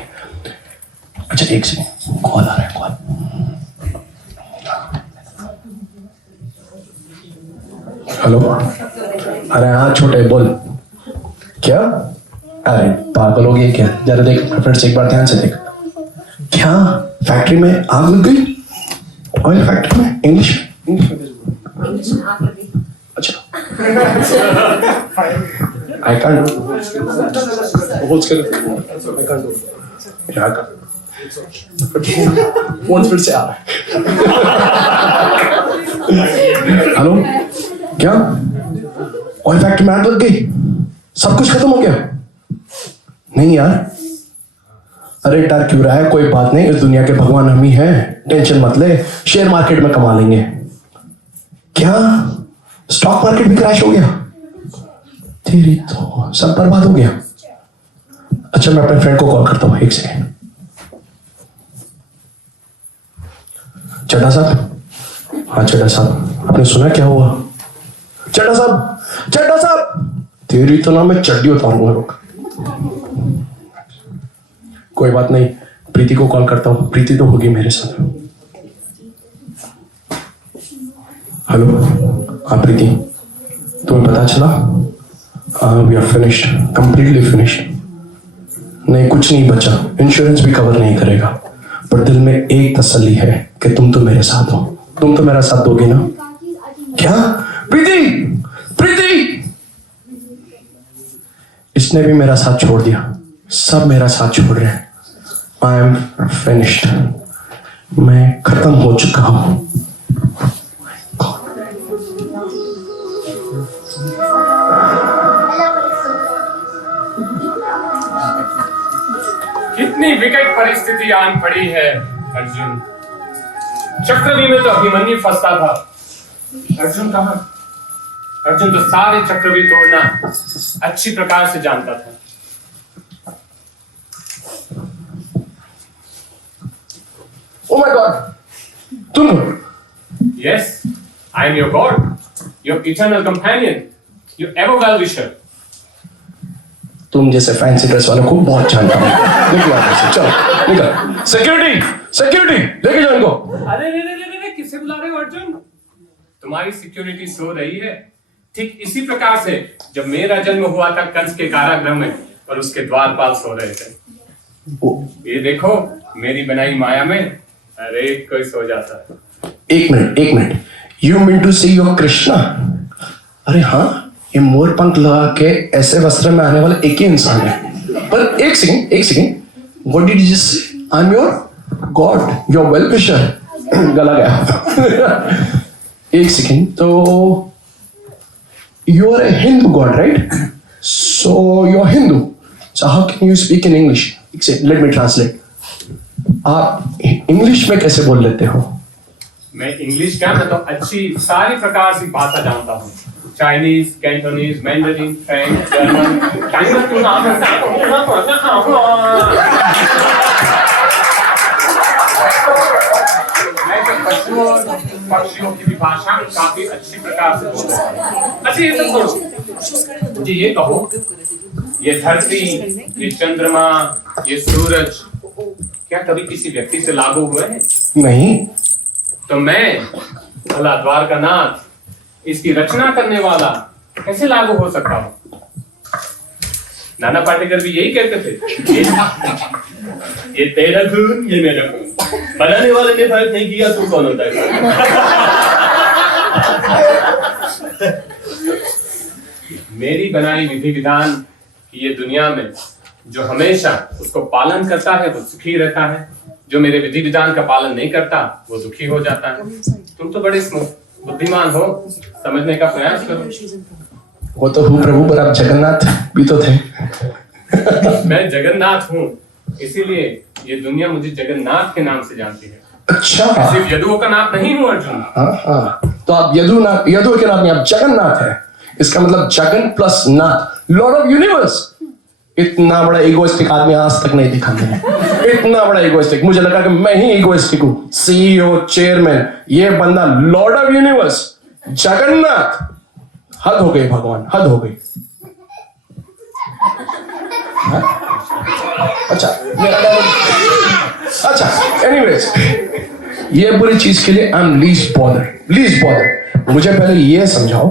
अच्छा एक सेकंड, कॉल आ रहा है. कॉल. हेलो. अरे हाँ छोटे बोल. क्या? अरे पागल हो गया क्या? जरा देख फिर से एक बार ध्यान से देख. क्या फैक्ट्री में आग लग गई? ऑयल फैक्ट्री में? इंग्लिश में आग लग गई. अच्छा. I can't do it. I can't do it. Phone फिर से आ रहा है. हेलो. क्या? ऑयल फैक्ट्री में आग लग गई? सब कुछ खत्म हो गया? नहीं यार. अरे डर क्यों रहा है? कोई बात नहीं, इस दुनिया के भगवान हम ही हैं. टेंशन मत ले, शेयर मार्केट में कमा लेंगे. क्या? स्टॉक मार्केट भी क्रैश हो गया? तेरी तो सब बर्बाद हो गया. अच्छा मैं अपने फ्रेंड को कॉल करता हूँ. एक सेकेंड. चड्ढा साहब. हाँ चड्ढा साहब, आपने सुना क्या हुआ? चड्ढा साहब, चड्ढा साहब, तेरी तो ना मैं चड्डी उतारूंगा. रुक. कोई बात नहीं, प्रीति को कॉल करता हूँ. प्रीति तो होगी मेरे साथ. हेलो. हाँ प्रीति, तुम्हें पता चला? We are finished, completely finished. नहीं कुछ नहीं बचा, इंश्योरेंस भी कवर नहीं करेगा. पर दिल में एक तसल्ली है कि तुम तो मेरे साथ हो. तुम तो मेरा साथ दोगे ना? क्या? प्रीति, प्रीति, इसने भी मेरा साथ छोड़ दिया. सब मेरा साथ छोड़ रहे हैं. I am finished. मैं खत्म हो चुका हूं. कितनी विकट परिस्थिति आन पड़ी है अर्जुन. चक्रव्यूह में तो अभिमन्यु फंसता था. अर्जुन कहाँ? अर्जुन तो सारे चक्रव्यूह तोड़ना अच्छी प्रकार से जानता था. Oh my God! तुम? Yes, I am your God, your eternal companion, your ever well-wisher. तुम जैसे फैंसी ड्रेस वालों को बहुत जानता हूँ. निकलो यहाँ से, चलो निकल. सिक्योरिटी, सिक्योरिटी, लेके जाओ इनको. अरे किसे बुला रहे हो अर्जुन? तुम्हारी सिक्योरिटी सो रही है. ठीक इसी प्रकार से जब मेरा जन्म हुआ था कंस के कारागृह में और उसके द्वारपाल सो रहे थे. ये देखो मेरी बनाई माया में हर एक कोई सो जाता है. एक मिनट. यू मीन टू से योर कृष्णा? अरे हाँ, ये मोर पंख लगा के ऐसे वस्त्र में आने वाला एक ही इंसान है. पर एक second, what did you just? I am your god, your well wisher. गला गया। एक सेकेंड, तो you are a Hindu god, right? So you are Hindu, so how can you speak in English? Let me translate. आप English में कैसे बोल लेते हो? मैं इंग्लिश क्या, मैं तो अच्छी सारी प्रकार की भाषा जानता हूँ। Chinese, Cantonese, Mandarin, French, German. मैं तो पक्षियों की भी भाषा काफी अच्छी प्रकार से बोलता हूँ। अच्छा ये सब छोड़ो, मुझे ये कहो, ये धरती, ये चंद्रमा, ये सूरज क्या कभी किसी व्यक्ति से लागू हुए हैं? नहीं। तो मैं भला द्वारकानाथ, इसकी रचना करने वाला, कैसे लागू हो सकता हूँ? नाना पाटेकर भी यही कहते थे, ये तेरा खून, ये मेरा खून, बनाने वाले ने फर्क नहीं किया, तू कौन होता है? मेरी बनाई विधि विधान की ये दुनिया में जो हमेशा उसको पालन करता है वो सुखी रहता है, जो मेरे विधि विधान का पालन नहीं करता वो दुखी हो जाता है। तुम तो बड़े बुद्धिमान हो, समझने का प्रयास करो। वो तो हूँ प्रभु, पर आप जगन्नाथ भी तो थे। मैं जगन्नाथ हूँ, इसीलिए ये दुनिया मुझे जगन्नाथ के नाम से जानती है। अच्छा, सिर्फ यदुओं का नाम नहीं हूँ अर्जुन। हाँ, तो आप यदु के नाम में आप जगन्नाथ है। इसका मतलब Jagan plus Nath, Lord of universe. इतना बड़ा इगोइस्टिक आदमी आज तक नहीं दिखा मैंने। इतना बड़ा इगोइस्टिक, मुझे लगा कि मैं ही इगोइस्टिक हूँ। सीईओ, चेयरमैन, ये बंदा लॉर्ड ऑफ यूनिवर्स, जगन्नाथ। हद हो गई भगवान, हद हो गई। अच्छा, एनीवेज, ये पूरी चीज के लिए आई एम लीस्ट बॉदर। मुझे पहले ये समझाओ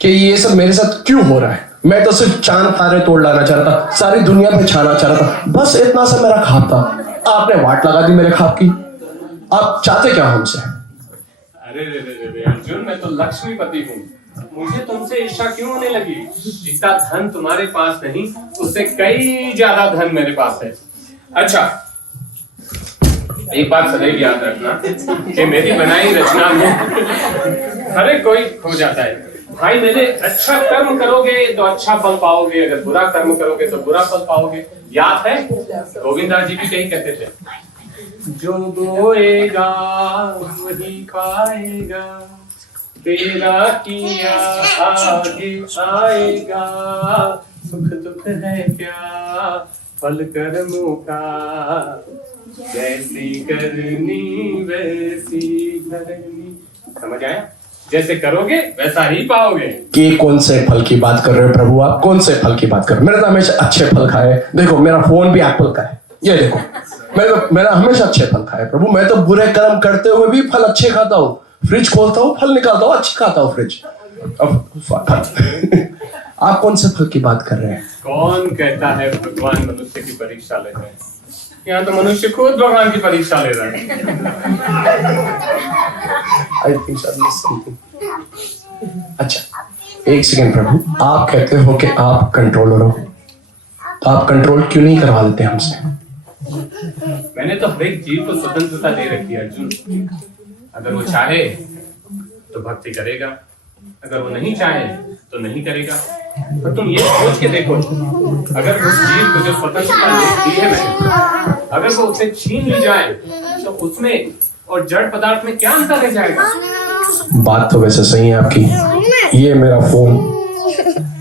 कि ये सब मेरे साथ क्यों हो रहा है। मैं तो सिर्फ चांद तारे तोड़ लाना चाह रहा था, सारी दुनिया पे छाना चाह रहा था, बस इतना सा मेरा ख्वाब था। आपने वाट लगा दी मेरे ख्वाब की। आप चाहते क्या हमसे? अरे रे अर्जुन, मैं तो लक्ष्मीपति हूँ, मुझे तुमसे इच्छा क्यों होने लगी? जितना धन तुम्हारे पास नहीं, उससे कई ज्यादा धन मेरे पास है। अच्छा, एक बात सदैव याद रखना कि मेरी बनाई रचना में हर एक कोई खो जाता है। भाई मेरे अच्छा कर्म करोगे तो अच्छा फल पाओगे, अगर बुरा कर्म करोगे तो बुरा फल पाओगे। याद है गोविंदा जी भी कहीं कहते थे, जो बोएगा वही पाएगा, तेरा किया आगे आएगा, सुख दुख है क्या फल कर्मों का, जैसी करनी वैसी भरनी। समझ आया? जैसे करोगे वैसा ही पाओगे। कि कौन से फल की बात कर रहे हो प्रभु आप? कौन से फल की बात कर रहे हो? मैंने तो हमेशा अच्छे फल खाए। देखो मेरा फोन भी एप्पल का है, ये देखो। मेरा हमेशा अच्छे फल खाए प्रभु। मैं तो बुरे कर्म करते हुए भी फल अच्छे खाता हूँ। फ्रिज खोलता हूँ, फल निकालता हूँ, अच्छे खाता हूँ फ्रिज। आप कौन से फल की बात कर रहे हैं? कौन कहता है भगवान मनुष्य की परीक्षा ले रहे हैं? यहाँ तो मनुष्य खुद भगवान की परीक्षा ले रहा है। I think so, I missed something. अच्छा, एक सेकेंड प्रभु, आप कहते हो कि आप कंट्रोलर हो, तो आप कंट्रोल क्यों नहीं करवा देते हमसे? मैंने तो हर एक जीव को स्वतंत्रता दे रखी है अर्जुन। अगर वो चाहे तो भक्ति करेगा, अगर वो नहीं चाहे तो नहीं करेगा। पर तुम ये सोच के देखो, अगर उस जीव को जो स्वतंत्रता दी है मैंने, अगर वो उसे छीन ली जाए तो उसमें और जड़ पदार्थ में क्या अंतर रह जाएगा? बात तो वैसे सही है आपकी। ये मेरा फोन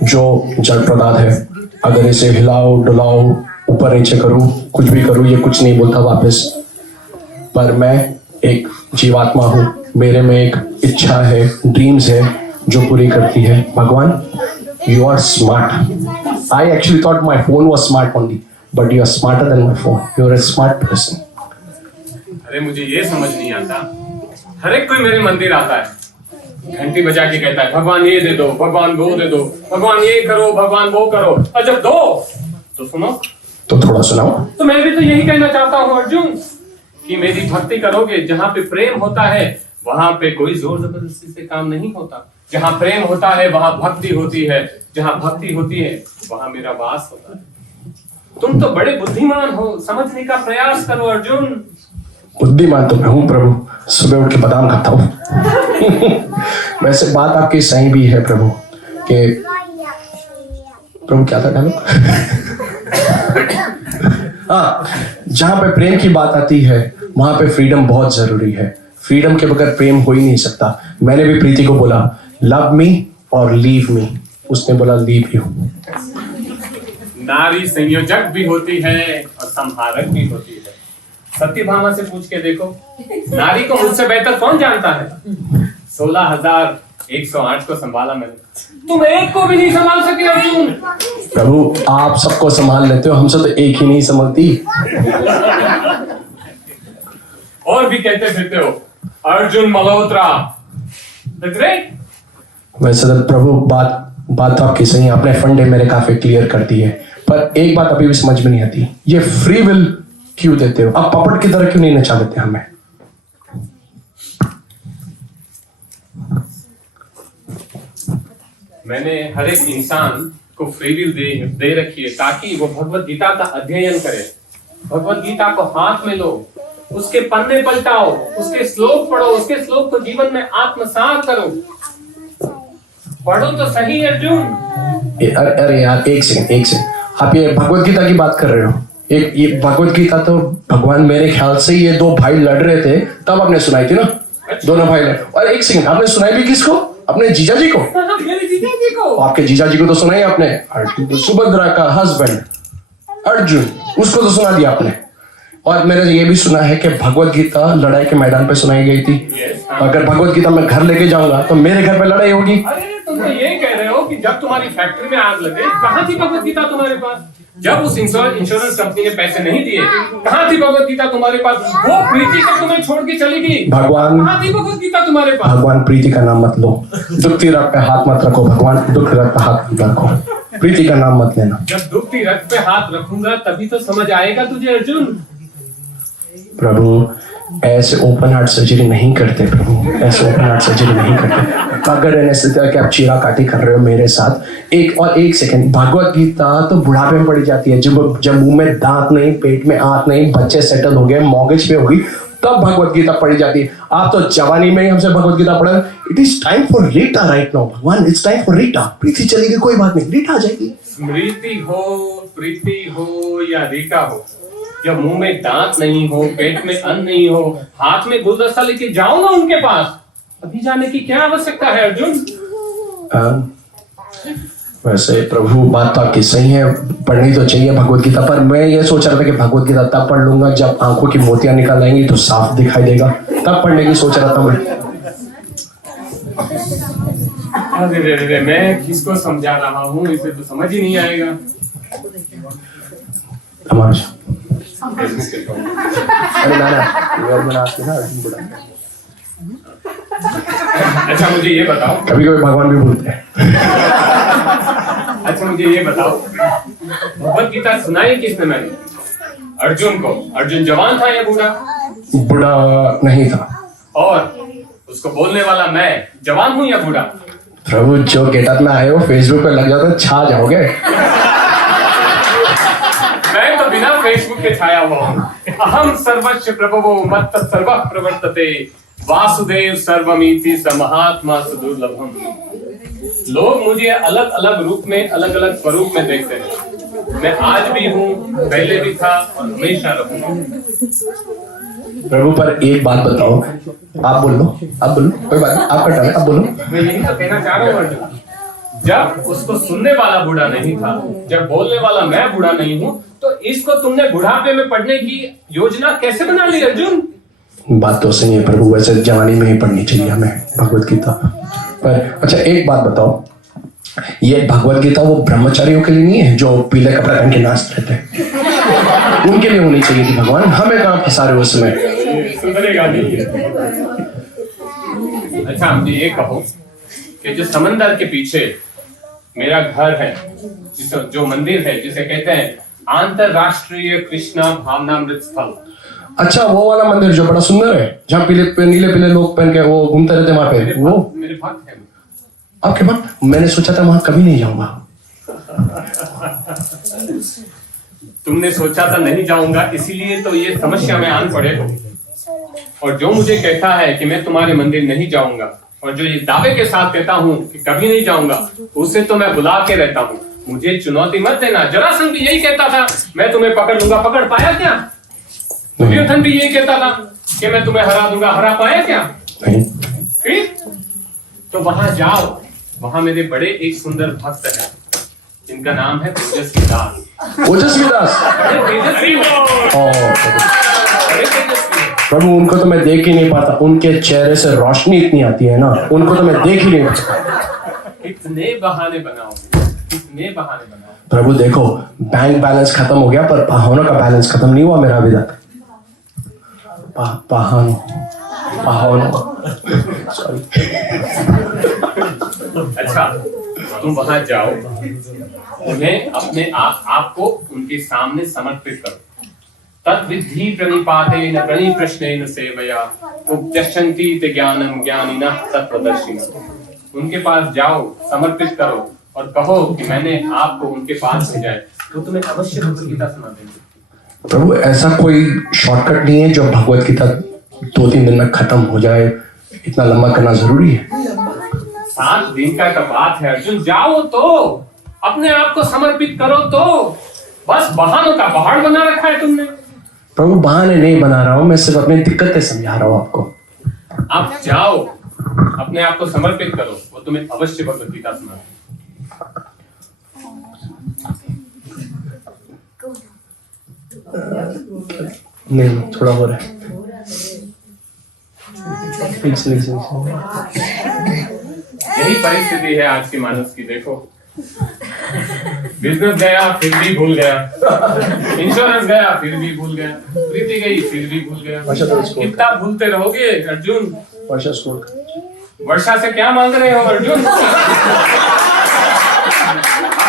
जो जड़ पदार्थ है, अगर इसे हिलाओ डुलाओ ऊपर नीचे करूं, कुछ भी करूं, ये कुछ नहीं बोलता वापस। पर मैं एक जीवात्मा हूं, मेरे में एक इच्छा है, ड्रीम्स है जो पूरी करती है। भगवान, you are smart. I actually thought my phone was smart only, but you are smarter than my phone. You are a smart person. अरे मुझे ये समझ नहीं आता, हर एक कोई मेरे मंदिर आता है, घंटी बजा के कहता है भगवान ये दे दो, भगवान वो दे दो, भगवान ये करो, भगवान वो करो, और जब दो तो सुनो, तो थोड़ा सुनाओ। तो मैं भी तो यही कहना चाहता हूँ अर्जुन, कि मेरी भक्ति करोगे, जहाँ पे प्रेम होता है वहां पे कोई जोर जबरदस्ती से काम नहीं होता। जहाँ प्रेम होता है वहां भक्ति होती है, जहाँ भक्ति होती है वहां मेरा वास होता है। तुम तो बड़े बुद्धिमान हो, समझने का प्रयास करो अर्जुन। बुद्धिमान तो मैं हूँ प्रभु, सुबह उठ के बादाम खाता हूँ। वैसे बात आपकी सही भी है प्रभु, कि प्रभु क्या था डालो। हाँ, जहाँ पे प्रेम की बात आती है वहां पे फ्रीडम बहुत जरूरी है। फ्रीडम के बगैर प्रेम हो ही नहीं सकता। मैंने भी प्रीति को बोला लव मी और लीव मी, उसने बोला लीव यू। नारी संयोजक भी होती है और संहारक भी होती है। सत्यभामा से पूछ के देखो, नारी को मुझसे बेहतर कौन जानता है। 16,108 को संभाला मैंने, तुम एक को भी नहीं संभाल सके अर्जुन। प्रभु आप सबको संभाल लेते हो, हमसे तो एक ही नहीं संभलती। और भी कहते फिरते हो अर्जुन मल्होत्रा द ग्रेट। वैसे तो प्रभु बात तो आपकी सही है, आपने फंडे मेरे काफी क्लियर कर दी है, पर एक बात अभी भी समझ में नहीं आती, ये फ्री विल क्यों देते हो? आप पपट की तरह क्यों नहीं नचा देते हमें? मैंने हर एक इंसान को फ्री विल दे रखी है ताकि वो भगवत गीता का अध्ययन करे। भगवत गीता को हाथ में लो, उसके पन्ने पलटाओ, उसके श्लोक पढ़ो, उसके श्लोक को जीवन में आत्मसात करो। पढ़ो तो सही अर्जुन। अरे यार एक सेकंड, आप ये भगवत गीता की बात कर रहे हो? ये भगवत गीता तो भगवान, मेरे ख्याल से ये दो भाई लड़ रहे थे तब आपने सुनाई थी ना? दोनों भाई लड़। और एक सेकंड, आपने सुनाई भी किसको? अपने जीजा जी को? मेरे जीजा जी को। आपके जीजा जी को तो सुनाई आपने, सुभद्रा का हस्बैंड अर्जुन, उसको तो सुना दिया आपने। और मैंने ये भी सुना है कि भगवत गीता लड़ाई के मैदान पे सुनाई गई थी। अगर भगवत गीता मैं घर लेके जाऊंगा तो मेरे घर पे लड़ाई होगी। अरे तुम तो ये कह रहे हो कि जब तुम्हारी फैक्ट्री में आग लगे, कहाँ थी भगवत गीता तुम्हारे पास? जब उस इंश्योरेंस कंपनी ने पैसे नहीं दिए, कहाँ थी भगवत गीता तुम्हारे पास? वो प्रीति को तुम्हें छोड़ के चली गई। भगवान, कहाँ थी भगवत गीता तुम्हारे पास? भगवान प्रीति का नाम मत लो, दुखती रग पे हाथ मत रखो। भगवान दुख रग पे हाथ मत रखो, प्रीति का नाम मत लेना। जब दुखती रग पे हाथ रखूंगा तभी तो समझ आएगा तुझे अर्जुन। प्रभु ऐसे ओपन हार्ट सर्जरी नहीं करते प्रभु, ऐसे ओपन हार्ट सर्जरी नहीं करते। अगर एनेस्थेसिया के आप चीरा काटी कर रहे हो मेरे साथ, एक सेकंड, भगवत गीता तो बुढ़ापे में पड़ी जाती है, जब मुंह में दांत नहीं, पेट में आंत नहीं, बच्चे सेटल हो गए, मॉर्गेज पे होगी, तब भगवत गीता पढ़ी जाती है। आप तो जवानी में ही हमसे भगवत गीता पढ़े। It is time for Rita right now भगवान, इट्स टाइम फॉर रीटा। प्रीति चलेगी कोई बात नहीं, रीटा आ जाएगी। स्मृति हो, प्रीति हो या रीटा हो, जब मुंह में दांत नहीं हो, पेट में अन्न नहीं हो, हाथ में गुलदस्ता लेके जाओ ना उनके पास, अभी जाने की क्या आवश्यकता है अर्जुन? वैसे प्रभु बात तो आपकी सही है, पढ़नी तो चाहिए भगवत गीता, पर मैं ये सोच रहा था कि भगवत गीता तब पढ़ लूंगा जब आंखों की मोतियां निकल आएंगी तो साफ दिखाई देगा, तब पढ़ने की सोच रहा था मैं। अरे मैं किसको समझा रहा हूँ, इसे तो समझ ही नहीं आएगा। अरे ना अच्छा मुझे ये बताओ, कभी कभी भगवान भी बोलते हैं। अच्छा मुझे ये बताओ, भगवत गीता सुनाई किसने? मैंने अर्जुन को। अर्जुन जवान था या बूढ़ा? बूढ़ा नहीं था। और उसको बोलने वाला मैं जवान हूँ या बूढ़ा? प्रभु जो गेटअप में आए हो फेसबुक पे लग जाता छा जाओगे। मैं तो बिना फेसबुक के छाया हुआ हूँ। अहम सर्वस्य प्रभवो मत्त सर्वः प्रवर्तते वासुदेव सर्वमिति स महात्मा सुदुर्लभम। लोग मुझे अलग अलग रूप में, अलग अलग स्वरूप में देखते हैं। मैं आज भी हूँ, पहले भी था और हमेशा रहूंगा। प्रभु पर एक बात बताओ, आप बोल लो, कोई बात नहीं, आपका टर्न है, आप बोलो। मैं यही तो कहना चाह रहा हूँ अर्जुन, जब उसको सुनने वाला बूढ़ा नहीं था, जब बोलने वाला मैं बूढ़ा नहीं हूँ, तो इसको तुमने बुढ़ापे में पढ़ने की योजना कैसे बना ली अर्जुन? बात तो सही है प्रभु, वैसे जवानी में ही पढ़नी चाहिए हमें भगवत गीता। पर अच्छा एक बात बताओ, ये भगवत गीता वो ब्रह्मचारियों के लिए नहीं है जो पीले कपड़े पहन के नाचते थे? उनके लिए होनी चाहिए थी भगवान, हमें कहाँ फंसा रहे हो उसमें? सुधरेगा नहीं। अच्छा मुझे ये कहो कि जो समंदर के पीछे मेरा घर है, जो मंदिर है, जिसे कहते हैं अंतरराष्ट्रीय कृष्णा भावनामृत स्थल। अच्छा वो वाला मंदिर जो बड़ा सुंदर है, जहाँ नीले पीले लोग पहन के वो घूमते रहते वहां पे, वो मेरे भक्त है। आपके भक्त? मैंने सोचा था वहां कभी नहीं जाऊंगा। तुमने सोचा था नहीं जाऊंगा, इसीलिए तो ये समस्या में आन पड़े हो। और जो मुझे कहता है कि मैं तुम्हारे मंदिर नहीं जाऊंगा, और जो ये दावे के साथ कहता हूँ कि कभी नहीं जाऊंगा, उसे तो मैं बुला के रहता हूँ। मुझे चुनौती मत देना। जरासंध भी यही कहता था मैं तुम्हें पकड़ लूंगा, पकड़ पाया क्या? दुर्योधन भी यही कहता था कि मैं तुम्हें हरा दूंगा, हरा पाया क्या? फिर तो वहां जाओ, वहां मेरे बड़े एक सुंदर भक्त है जिनका नाम है ओजस्वी दास। ओजस्वी दास, बड़े तेजस्वी हो। बड़े तेजस्वी हो। प्रभु उनको तो मैं देख ही नहीं पाता, उनके चेहरे से रोशनी इतनी आती है ना, उनको तो मैं देख ही नहीं पाता। कितने बहाने बनाओगे, कितने बहाने बनाओगे। प्रभु देखो, बैंक बैलेंस खत्म हो गया पर बहानों का बैलेंस खत्म नहीं हुआ मेरा अभी तक। सॉरी। अच्छा, तुम वहां जाओ, उन्हें अपने आपको उनके सामने समर्पित करो। तद्विद्धि प्रणिपातेन प्रणिप्रश्नेन सेवया उपदिशन्ति ते ज्ञानं ज्ञानिनः तत्प्रदर्शिनः। उनके पास जाओ, समर्पित करो और कहो कि मैंने आपको उनके पास भेजा है, तो तुम्हें अवश्य भगवत गीता सुना देंगे। प्रभु ऐसा कोई शॉर्टकट नहीं है जो भगवत गीता 2-3 दिन में खत्म हो जाए, इतना लंबा करना जरूरी है? 7 दिन का बात है अर्जुन, जाओ तो, अपने आप को समर्पित करो तो। बस बहानों का पहाड़ बना रखा है तुमने। प्रभु बहाने नहीं बना रहा हूं, मैं सिर्फ अपनी दिक्कतें समझा रहा हूं आपको। आप जाओ, अपने आप को समर्पित करो, वो तुम्हें अवश्य भगवत गीता सुना देंगे। नहीं, थोड़ा हो रहा है। यही परिस्थिति है आज की मानव की। देखो, बिजनेस गया फिर भी भूल गया, इंश्योरेंस गया फिर भी भूल गया, प्रीति गई फिर भी भूल गया। कितना भूलते रहोगे अर्जुन? वर्षा से क्या मांग रहे हो अर्जुन?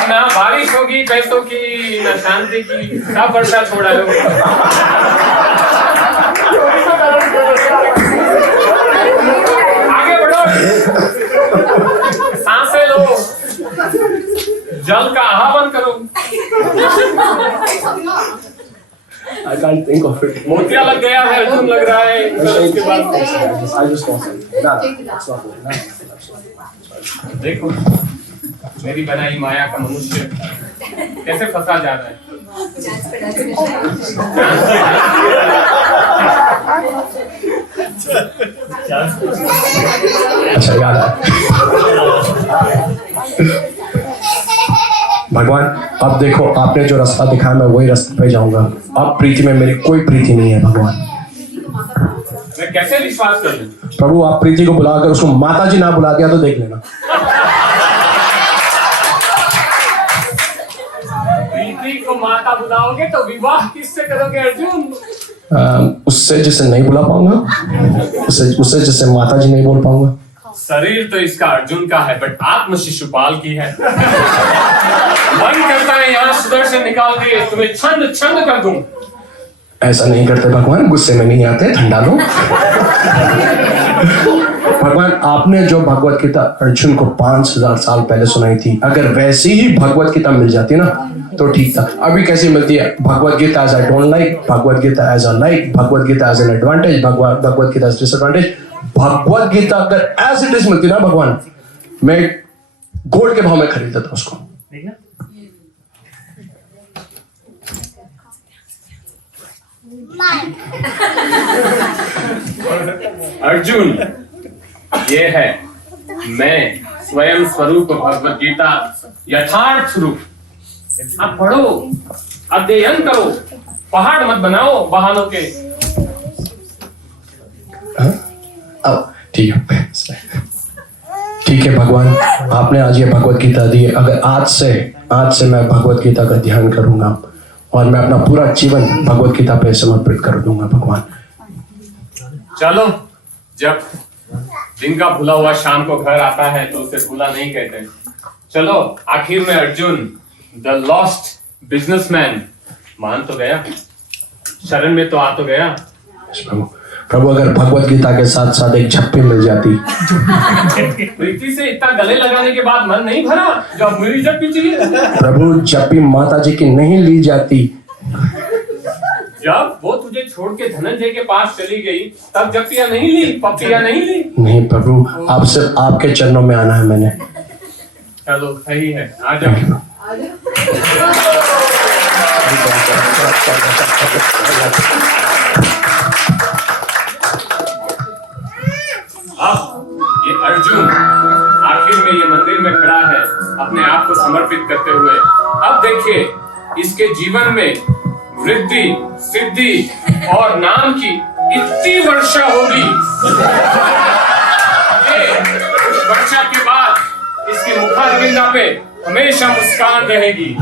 ना बारिश होगी पैसों की, ना शांति की, सब वर्षा छोड़ा लो। आगे बढ़ो, सांसें लो, जल का आह्वान करो। I can't think of it. मोतिया लग गया है अर्जुन, लग रहा है। उसके बाद देखो, मेरी बनाई माया का मनुष्य कैसे फंसा जा रहा है। अच्छा याद है भगवान, अब देखो आपने जो रास्ता दिखाया मैं वही रास्ते पे जाऊंगा। अब प्रीति में मेरी कोई प्रीति नहीं है भगवान। मैं कैसे विश्वास कर लूं? प्रभु आप प्रीति को बुलाकर उसको माताजी ना बुला दिया तो देख लेना। प्रीति को माता बुलाओगे तो विवाह किससे करोगे अर्जुन? उससे जिसे नहीं बुला पाऊंगा, उससे जिसे माताजी नहीं बोल पाऊंगा। शरीर तो इसका अर्जुन का है, बट आत्म शिशुपाल की है। मन करता है यहाँ सुदर्शन निकाल के तुम्हें छंद छंद कर दूं। ऐसा नहीं करते भगवान, गुस्से में नहीं आते, ठंडा लो। भगवान आपने जो भगवत गीता अर्जुन को 5000 साल पहले सुनाई थी, अगर वैसी ही भगवत गीता मिल जाती ना तो ठीक था। अभी कैसी मिलती है? Bhagavad Gita as I don't like, Bhagavad Gita as I like, Bhagavad Gita as an advantage, Bhagavad Gita as disadvantage. Bhagavad Gita अगर एज इट इज मिलती ना भगवान, मैं गोल्ड के भाव में खरीद देता उसको। अर्जुन, ये है मैं स्वयं स्वरूप भगवत गीता यथार्थ रूप। अब पढ़ो, अध्ययन करो, पहाड़ मत बनाओ बहानों के। ठीक है भगवान, आपने आज ये भगवत गीता दी है। अगर आज से मैं भगवत गीता का ध्यान करूंगा और मैं अपना पूरा जीवन भगवत गीता पे समर्पित कर दूंगा भगवान। चलो, जब दिन का भूला हुआ शाम को घर आता है तो उसे भूला नहीं कहते। चलो, आखिर में अर्जुन द लॉस्ट बिजनेसमैन मान तो गया, शरण में तो आ तो गया। प्रभु अगर भगवत गीता के साथ साथ एक झप्पी मिल जाती। प्रीति से इतना गले लगाने के बाद मन नहीं भरा, जब मेरी झप्पी चाहिए। प्रभु झप्पी माता जी की नहीं ली जाती, जब वो तुझे छोड़ के धनंजय के पास चली गई तब जप्पिया नहीं ली, पप्पिया नहीं ली। नहीं प्रभु, आपसे आपके चरणों में आना है मैंने। चलो सही है, आ जाओ। अब ये अर्जुन आखिर में ये मंदिर में खड़ा है अपने आप को समर्पित करते हुए। अब देखिए इसके जीवन में वृद्धि, सिद्धि और नाम की इतनी वर्षा होगी। वर्षा के बाद इसकी मुखारविंदा पे हमेशा मुस्कान रहेगी।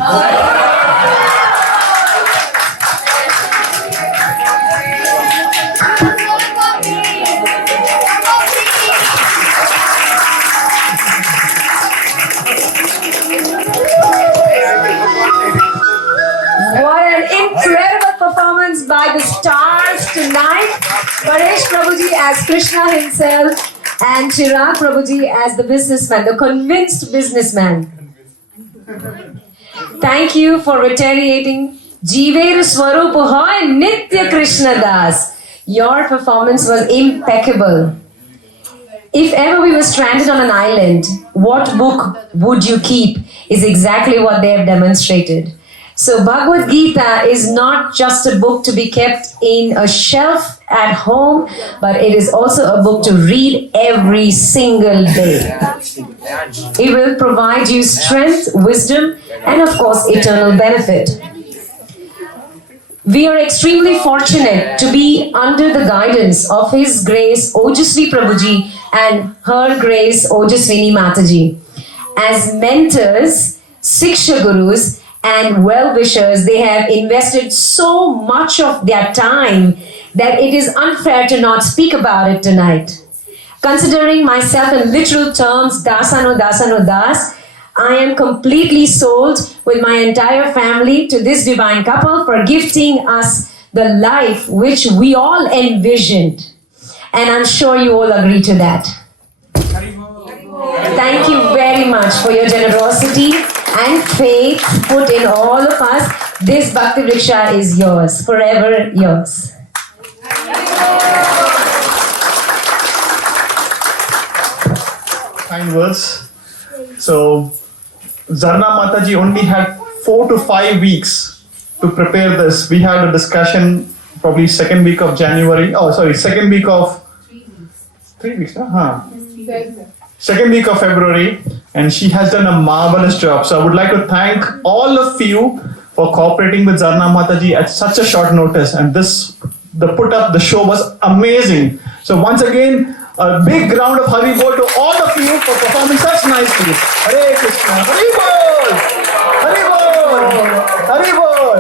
What an incredible performance by the stars tonight. Paresh Prabhuji as Krishna himself and Chirag Prabhuji as the businessman, the convinced businessman. Thank you for retaliating. Jiver Swarup Hoy Nitya Krishna Das. Your performance was impeccable. If ever we were stranded on an island, what book would you keep is exactly what they have demonstrated. So Bhagavad Gita is not just a book to be kept in a shelf at home, but it is also a book to read every single day. It will provide you strength, wisdom, and of course eternal benefit. We are extremely fortunate to be under the guidance of His Grace Ojasvi Prabhuji and Her Grace Ojasvini Mataji. As mentors, Siksha Gurus, and well-wishers, they have invested so much of their time that it is unfair to not speak about it tonight. Considering myself in literal terms, dasano das, I am completely sold with my entire family to this divine couple for gifting us the life which we all envisioned. And I'm sure you all agree to that. Thank you very much for your generosity and faith put in all of us. This Bhakti Vriksha is yours, forever yours. Kind words. So, Zarna Mataji only had 4 to 5 weeks to prepare this. We had a discussion probably second week of January. Oh, sorry, second week of 3 weeks. Second week of February, and she has done a marvelous job. So I would like to thank all of you for cooperating with Zarna Mataji at such a short notice. And the show was amazing. So once again, a big round of Hari Bol to all of you for performing such nicely. Hare Krishna, Hari Bol, Hari Bol, Hari Bol.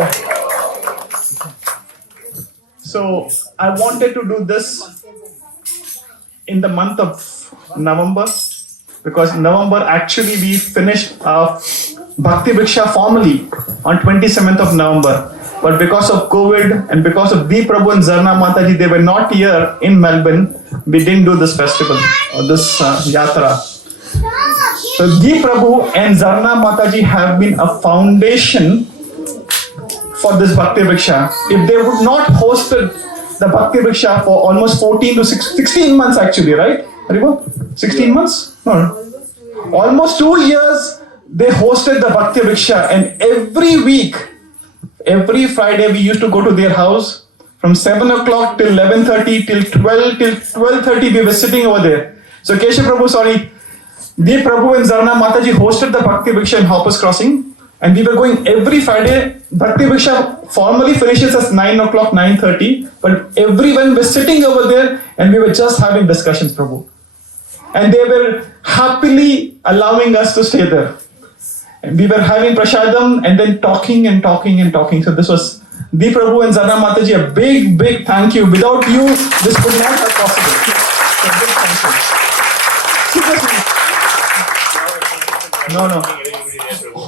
So I wanted to do this in the month of November, because November actually we finished Bhakti Vriksha formally on 27th of November. But because of COVID and because of Deep Prabhu and Zarna Mataji, they were not here in Melbourne. We didn't do this festival or this yatra. So Deep Prabhu and Zarna Mataji have been a foundation for this Bhakti Vriksha. If they would not hosted the Bhakti Vriksha for almost 14 to 16 months actually, right? 16 months? No. Almost 2 years they hosted the Bhakti Vriksha, and every week, every Friday we used to go to their house from 7 o'clock till 11:30 till 12:30 we were sitting over there. So Keshav Prabhu, Deep Prabhu and Zarna Mataji hosted the Bhakti Vriksha in Hoppers Crossing, and we were going every Friday. Bhakti Vriksha formally finishes at 9 o'clock, 9:30, but everyone was sitting over there and we were just having discussions, Prabhu. And they were happily allowing us to stay there. And we were having prasadam and then talking and talking and talking. So this was Deep Prabhu and Zarna Mataji, a big, big thank you. Without you, this could not have possible. So big thank you. No.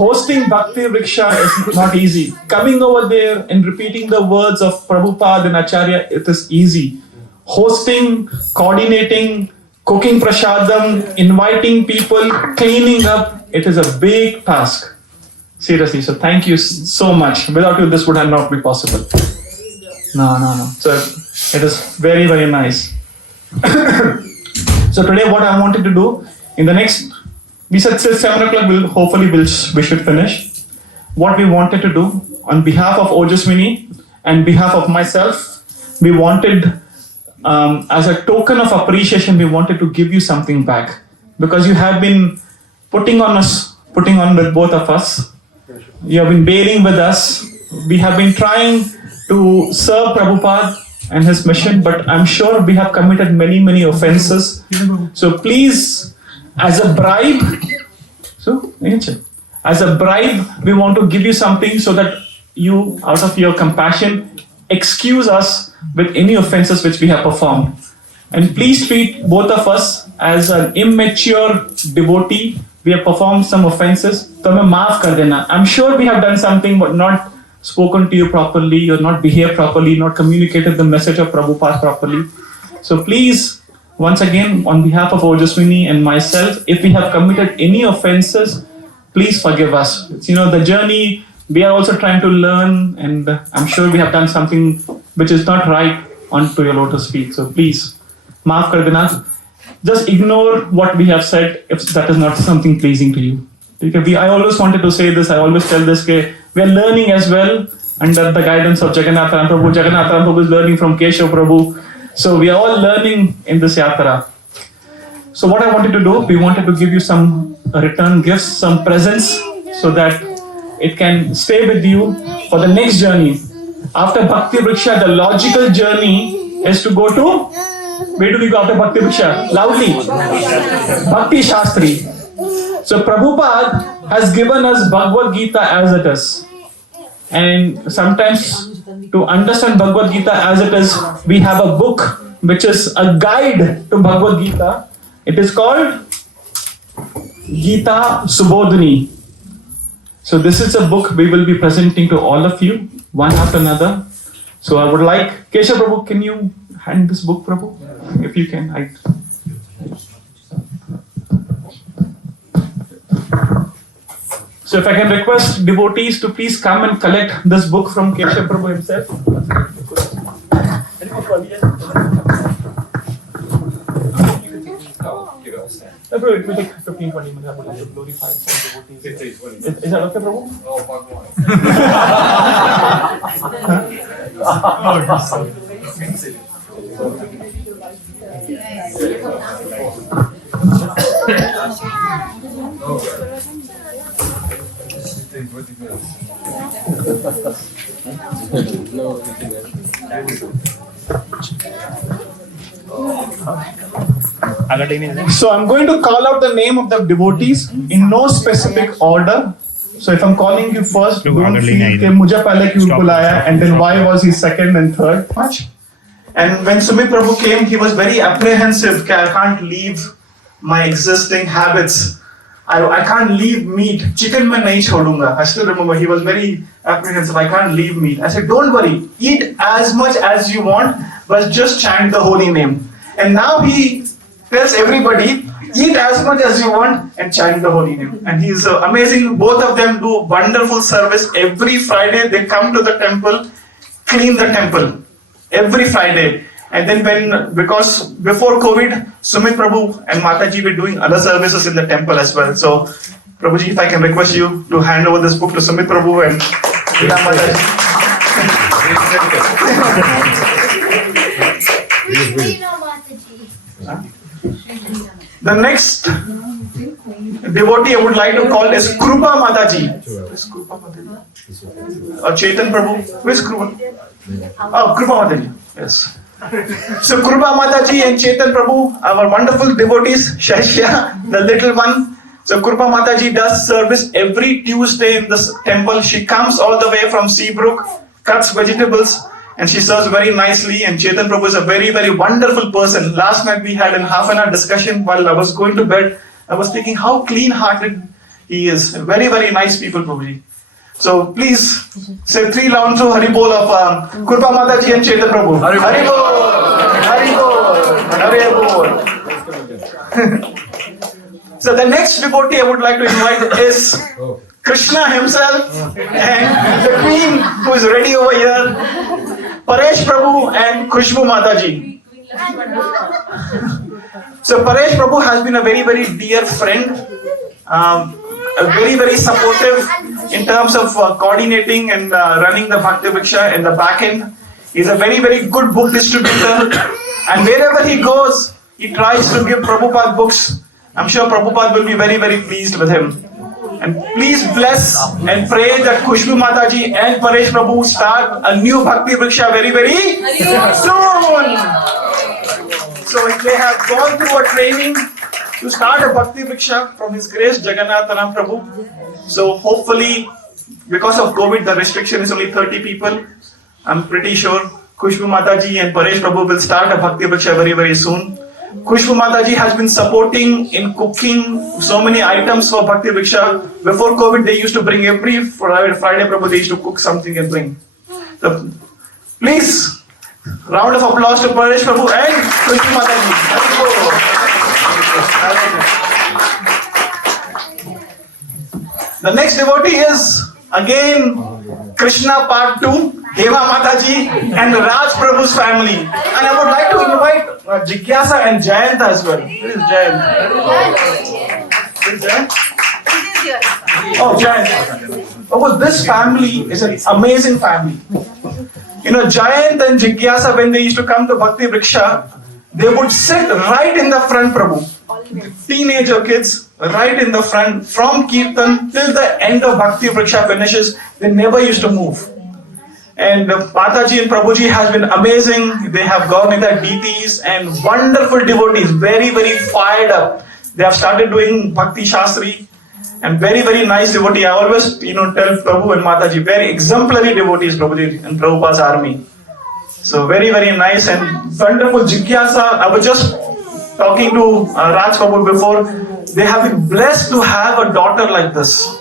Hosting Bhakti Vriksha is not easy. Coming over there and repeating the words of Prabhupada and Acharya, it is easy. Hosting, coordinating, cooking prasadam, inviting people, cleaning up, it is a big task. Seriously, so thank you so much. Without you, this would have not been possible. No. So it is very, very nice. So today what I wanted to do, in the next, we said till 7 o'clock, we should finish. What we wanted to do, on behalf of Ojasvini and behalf of myself, we wanted, as a token of appreciation, we wanted to give you something back. Because you have been putting on with both of us. You have been bearing with us. We have been trying to serve Prabhupada and his mission, but I'm sure we have committed many offenses. So please, as a bribe, we want to give you something so that you, out of your compassion, excuse us with any offenses which we have performed. And please treat both of us as an immature devotee. We have performed some offenses. So maaf kar dena. I'm sure we have done something but not spoken to you properly, or not behaved properly, not communicated the message of Prabhupada properly. So please, once again, on behalf of Ojasvini and myself, if we have committed any offenses, please forgive us. It's, the journey, we are also trying to learn, and I'm sure we have done something which is not right onto your lotus feet. So please, maaf kar dena. Just ignore what we have said if that is not something pleasing to you. I always wanted to say this, I always tell this, we are learning as well under the guidance of Jagannath Prabhu. Jagannath Prabhu is learning from Keshav Prabhu. So we are all learning in this yatra. So what I wanted to do, we wanted to give you some return gifts, some presents, so that it can stay with you for the next journey. After Bhakti Vriksha, the logical journey is to go to, where do we go after Bhakti Vriksha? Loudly. Bhakti Shastri. So Prabhupada has given us Bhagavad Gita as it is. And sometimes to understand Bhagavad Gita as it is, we have a book which is a guide to Bhagavad Gita. It is called Gita Subodhini. So this is a book we will be presenting to all of you, one after another. So I would like, Keshav Prabhu, can you hand this book, Prabhu? If you can. So if I can request devotees to please come and collect this book from Keshav Prabhu himself. It will take 15-20 minutes. I would like to glorify some devotees. Is that okay, Prabhu? So I'm going to call out the name of the devotees in no specific order. So if I'm calling you first, don't feel कि मुझे पहले क्यों बुलाया, and then why was he second and third. And when Sumit Prabhu came, he was very apprehensive. I can't leave my existing habits. I can't leave meat. Chicken मैं नहीं छोड़ूंगा. I still remember he was very apprehensive. I can't leave meat. I said, don't worry. Eat as much as you want, but just chant the holy name. And now he tells everybody, eat as much as you want and chant the holy name. And he's amazing. Both of them do wonderful service. Every Friday they come to the temple, clean the temple. Every Friday. And then because before COVID, Sumit Prabhu and Mataji were doing other services in the temple as well. So, Prabhuji, if I can request you to hand over this book to Sumit Prabhu and Mataji. The next devotee I would like to call is Krupa Mataji. Who is Krupa Mataji? Chetan Prabhu. Who is Krupa? Oh, Krupa Mataji. Yes. So Krupa Mataji and Chetan Prabhu, our wonderful devotees, Shashya, the little one. So Krupa Mataji does service every Tuesday in this temple. She comes all the way from Seabrook, cuts vegetables, and she serves very nicely. And Chetan Prabhu is a very, very wonderful person. Last night we had a half-an-hour discussion while I was going to bed. I was thinking how clean-hearted he is. Very, very nice people, Prabhuji. So please say 3 rounds of Haribol of Krupa Mataji and Chetan Prabhu. Haribol! Haribol! Haribol! So the next devotee I would like to invite is Krishna himself, and the queen who is ready over here, Paresh Prabhu and Khushbu Mataji. So Paresh Prabhu has been a very, very dear friend, very, very supportive in terms of coordinating and running the Bhakti Vriksha in the back end. He's a very, very good book distributor, and wherever he goes, he tries to give Prabhupada books. I'm sure Prabhupada will be very, very pleased with him. And please bless and pray that Khushbu Mataji and Paresh Prabhu start a new Bhakti Vriksha very, very soon. So they have gone through a training to start a Bhakti Vriksha from His Grace Jagannathanam Prabhu. So hopefully, because of COVID, the restriction is only 30 people. I'm pretty sure Khushbu Mataji and Paresh Prabhu will start a Bhakti Vriksha very, very soon. Khushbu Mataji has been supporting in cooking so many items for Bhakti Vriksha. Before COVID, they used to bring every Friday, Prabhu, they used to cook something and bring. So, please, round of applause to Paresh Prabhu and Khushbu Mataji. The next devotee is again Krishna Part 2. Hema Mataji and Raj Prabhu's family. And I would like to invite Jigyasa and Jayant as well. Where is Jayant? Oh, Jayant. Oh, this family is an amazing family. You know, Jayant and Jigyasa, when they used to come to Bhakti Vriksha, they would sit right in the front, Prabhu. Teenager kids, right in the front, from Kirtan till the end of Bhakti Vriksha finishes, they never used to move. And Mataji and Prabhuji has been amazing. They have gone with their DTs and wonderful devotees, very, very fired up. They have started doing Bhakti Shastri and very, very nice devotee. I always, tell Prabhu and Mataji, very exemplary devotees, Prabhuji and Prabhupada's army. So very, very nice and wonderful. Jigyasa, I was just talking to Raj Prabhu before. They have been blessed to have a daughter like this.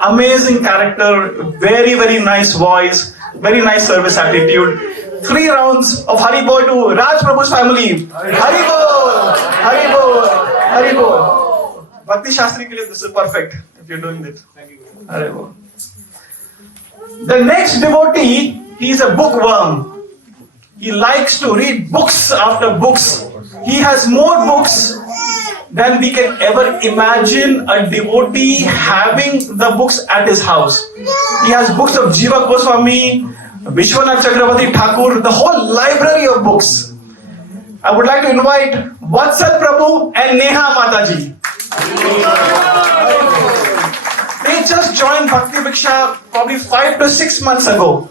Amazing character, very, very nice voice, very nice service attitude. 3 rounds of Hari Bol to Raj Prabhu's family. Hari Bol! Hari Bol! Hari Bol! Bhakti Shastri ke liye this is perfect if you're doing it. Hari Bol. The next devotee, he is a bookworm. He likes to read books after books. He has more books than we can ever imagine a devotee having the books at his house. He has books of Jiva Goswami, Vishwanath Chakravarti Thakur, the whole library of books. I would like to invite Vatsal Prabhu and Neha Mataji. They just joined Bhakti Vriksha probably 5 to 6 months ago.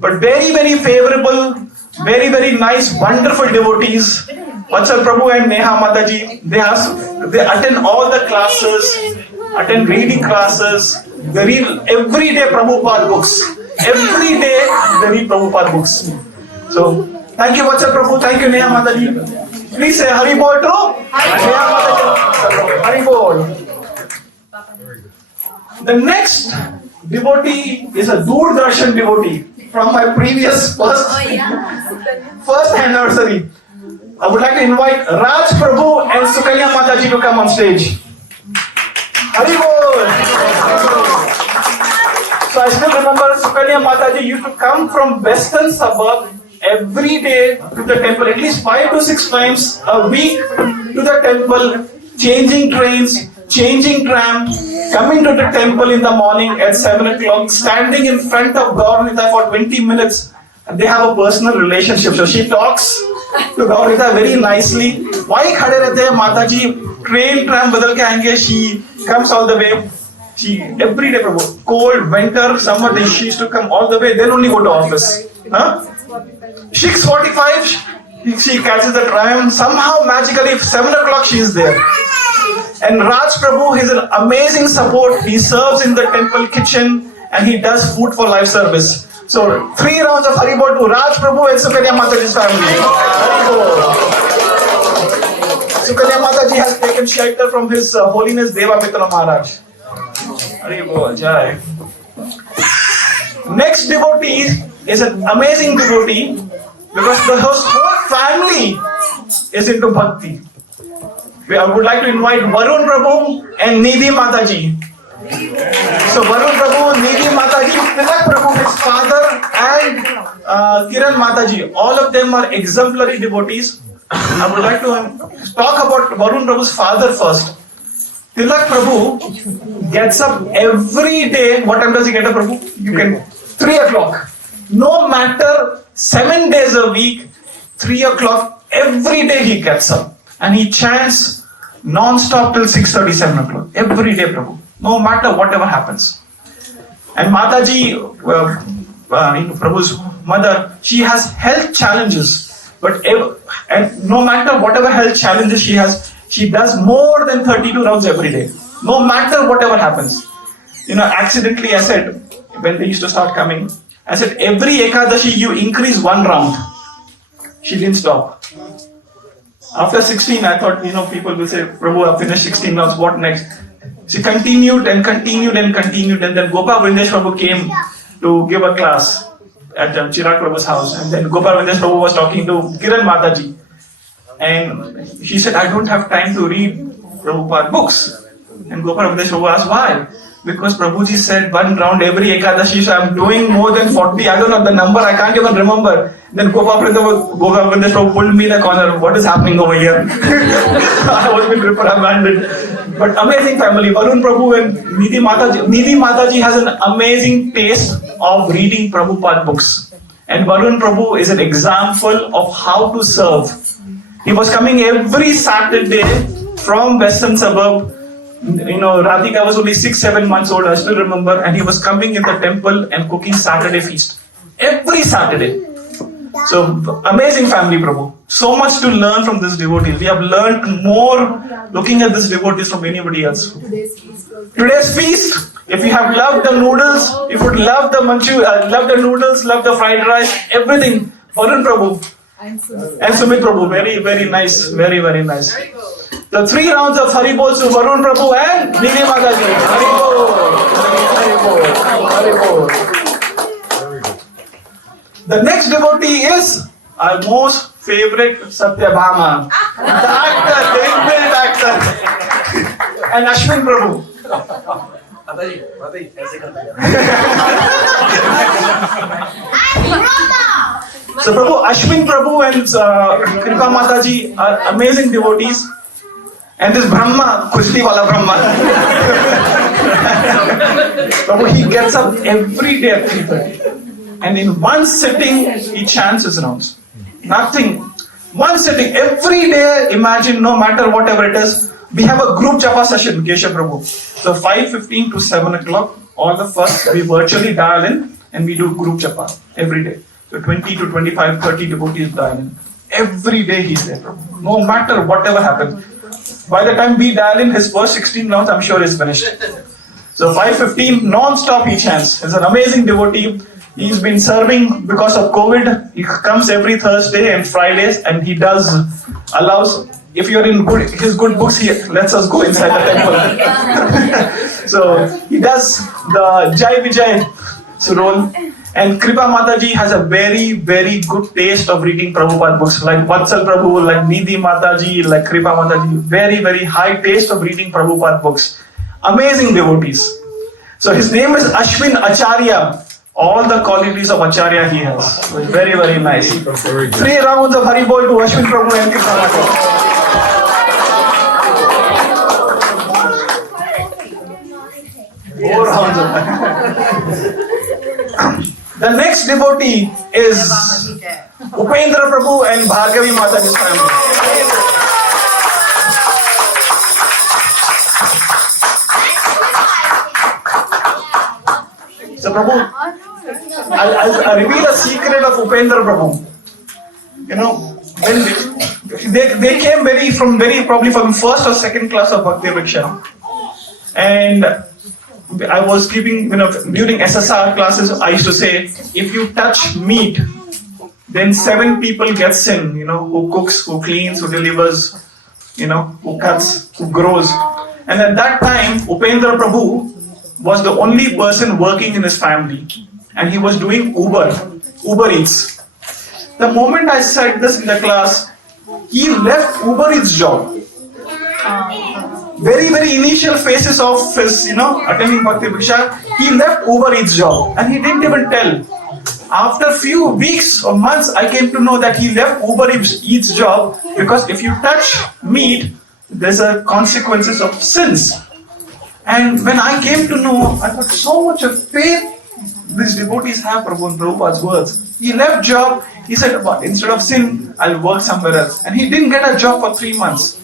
But very, very favorable, very, very nice, wonderful devotees. Vatsal Prabhu and Neha Mataji, they attend all the classes, attend reading classes, they read every day Prabhupada books. Every day they read Prabhupada books. So, thank you Vatsal Prabhu, thank you Neha Mataji. Please say Hari Bol to Neha Mataji. Hari Bol. The next devotee is a Doordarshan devotee from my previous first anniversary. I would like to invite Raj Prabhu and Sukanya Mataji to come on stage. Hari Bol! So I still remember Sukanya Mataji used to come from western suburb every day to the temple, at least 5 to 6 times a week to the temple, changing trains, changing tram, coming to the temple in the morning at 7 o'clock, standing in front of Gaurnita for 20 minutes. And they have a personal relationship. So she talks to Gaurita very nicely. Why khade rehte hain Mataji? Train, tram badal ke aayenge. She comes all the way. She every day, cold, winter, summer, she used to come all the way. Then only go to office. 6:45, she catches the tram. Somehow, magically, 7 o'clock she is there. And Raj Prabhu is an amazing support. He serves in the temple kitchen and he does food for life service. So 3 rounds of Hari Bol to Raj Prabhu and Sukanya Mataji's family. Hari Bol. Sukanya Mataji has taken shelter from His Holiness Deva Mitra Maharaj. Hari Bol, Jai. Next devotee is an amazing devotee because the whole family is into bhakti. I would like to invite Varun Prabhu and Nidhi Mataji. So Varun Prabhu, Nidhi Mataji, Tilak Prabhu, his father, and Kiran Mataji, all of them are exemplary devotees. I would like to talk about Varun Prabhu's father first. Tilak Prabhu gets up every day. What time does he get up, Prabhu? 3 o'clock. No matter 7 days a week, 3 o'clock, every day he gets up. And he chants non-stop till 6:30, 7 o'clock. Every day, Prabhu. No matter whatever happens. And Mataji, Prabhu's mother, she has health challenges. But and no matter whatever health challenges she has, she does more than 32 rounds every day. No matter whatever happens. Accidentally I said, when they used to start coming, I said, every Ekadashi you increase 1 round. She didn't stop. After 16, I thought, people will say, Prabhu, I've finished 16 rounds, what next? She continued and continued and continued, and then Gopal Vrindesh Prabhu came to give a class at Chirag Prabhu's house, and then Gopal Vrindesh Prabhu was talking to Kiran Mataji, and she said, I don't have time to read Prabhupada books. And Gopal Vrindesh Prabhu asked, why? Because Prabhuji said 1 round every Ekadashi, so I'm doing more than 40, I don't know the number, I can't even remember. Then Gopal Vrindesh Prabhu pulled me in a corner, what is happening over here? I was being reprimanded. But amazing family, Varun Prabhu and Nidhi Mataji has an amazing taste of reading Prabhupada books. And Varun Prabhu is an example of how to serve. He was coming every Saturday from Western suburb. Radhika was only 6-7 months old, I still remember, and he was coming in the temple and cooking Saturday feast. Every Saturday. So, amazing family, Prabhu. So much to learn from this devotee. We have learned more looking at this devotees from anybody else. Today's feast, if you have loved the noodles, if you would love the love the noodles, love the fried rice, everything, Varun Prabhu and Sumit Prabhu, very, very nice, very, very nice. The 3 rounds of Haribol to Varun Prabhu and Nidhi Mataji. Haribol. The next devotee is our most favorite Satyabhama. The actor, the inbuilt actor. And Ashwin Prabhu. So Prabhu, Ashwin Prabhu and Kripa Mataji are amazing devotees. And this Brahma, Kushti wala Brahma, Prabhu, he gets up every day at 3:30. And in one sitting, he chants his rounds. Nothing. One sitting, every day, imagine, no matter whatever it is, we have a group japa session, Kesha Prabhu. So 5:15 to 7 o'clock, all the first, we virtually dial in and we do group japa every day. So 20 to 25, 30 devotees dial in. Every day he's there, Prabhu. No matter whatever happens. By the time we dial in his first 16 rounds, I'm sure he's finished. So 5:15, non-stop he chants. He's an amazing devotee. He's been serving because of COVID. He comes every Thursday and Fridays, and he allows, if you're in his good books, he lets us go inside the temple. So he does the Jai Vijay role. And Kripa Mataji has a very, very good taste of reading Prabhupada books. Like Vatsal Prabhu, like Nidhi Mataji, like Kripa Mataji. Very, very high taste of reading Prabhupada books. Amazing devotees. So his name is Ashwin Acharya. All the qualities of Acharya he has. So very, very nice. 3 rounds of Haribol to Ashwin Prabhu and Kripa Mataji. 4 rounds of The next devotee is Upendra Prabhu and Bhargavi Mataji's family. So Prabhu, I'll reveal a secret of Upendra Prabhu. When they came probably from first or second class of Bhakti Vriksha. And I was keeping, during SSR classes, I used to say, if you touch meat, then 7 people gets in, who cooks, who cleans, who delivers, who cuts, who grows. And at that time, Upendra Prabhu was the only person working in his family. And he was doing Uber Eats. The moment I said this in the class, he left Uber Eats job. very, very initial phases of his, attending Bhakti Vriksha, he left Uber Eats job and he didn't even tell. After few weeks or months, I came to know that he left Uber Eats job because if you touch meat, there's a consequences of sins. And when I came to know, I got so much of faith these devotees have Prabhu in Prabhupada's words. He left job, he said, instead of sin, I'll work somewhere else. And he didn't get a job for 3 months.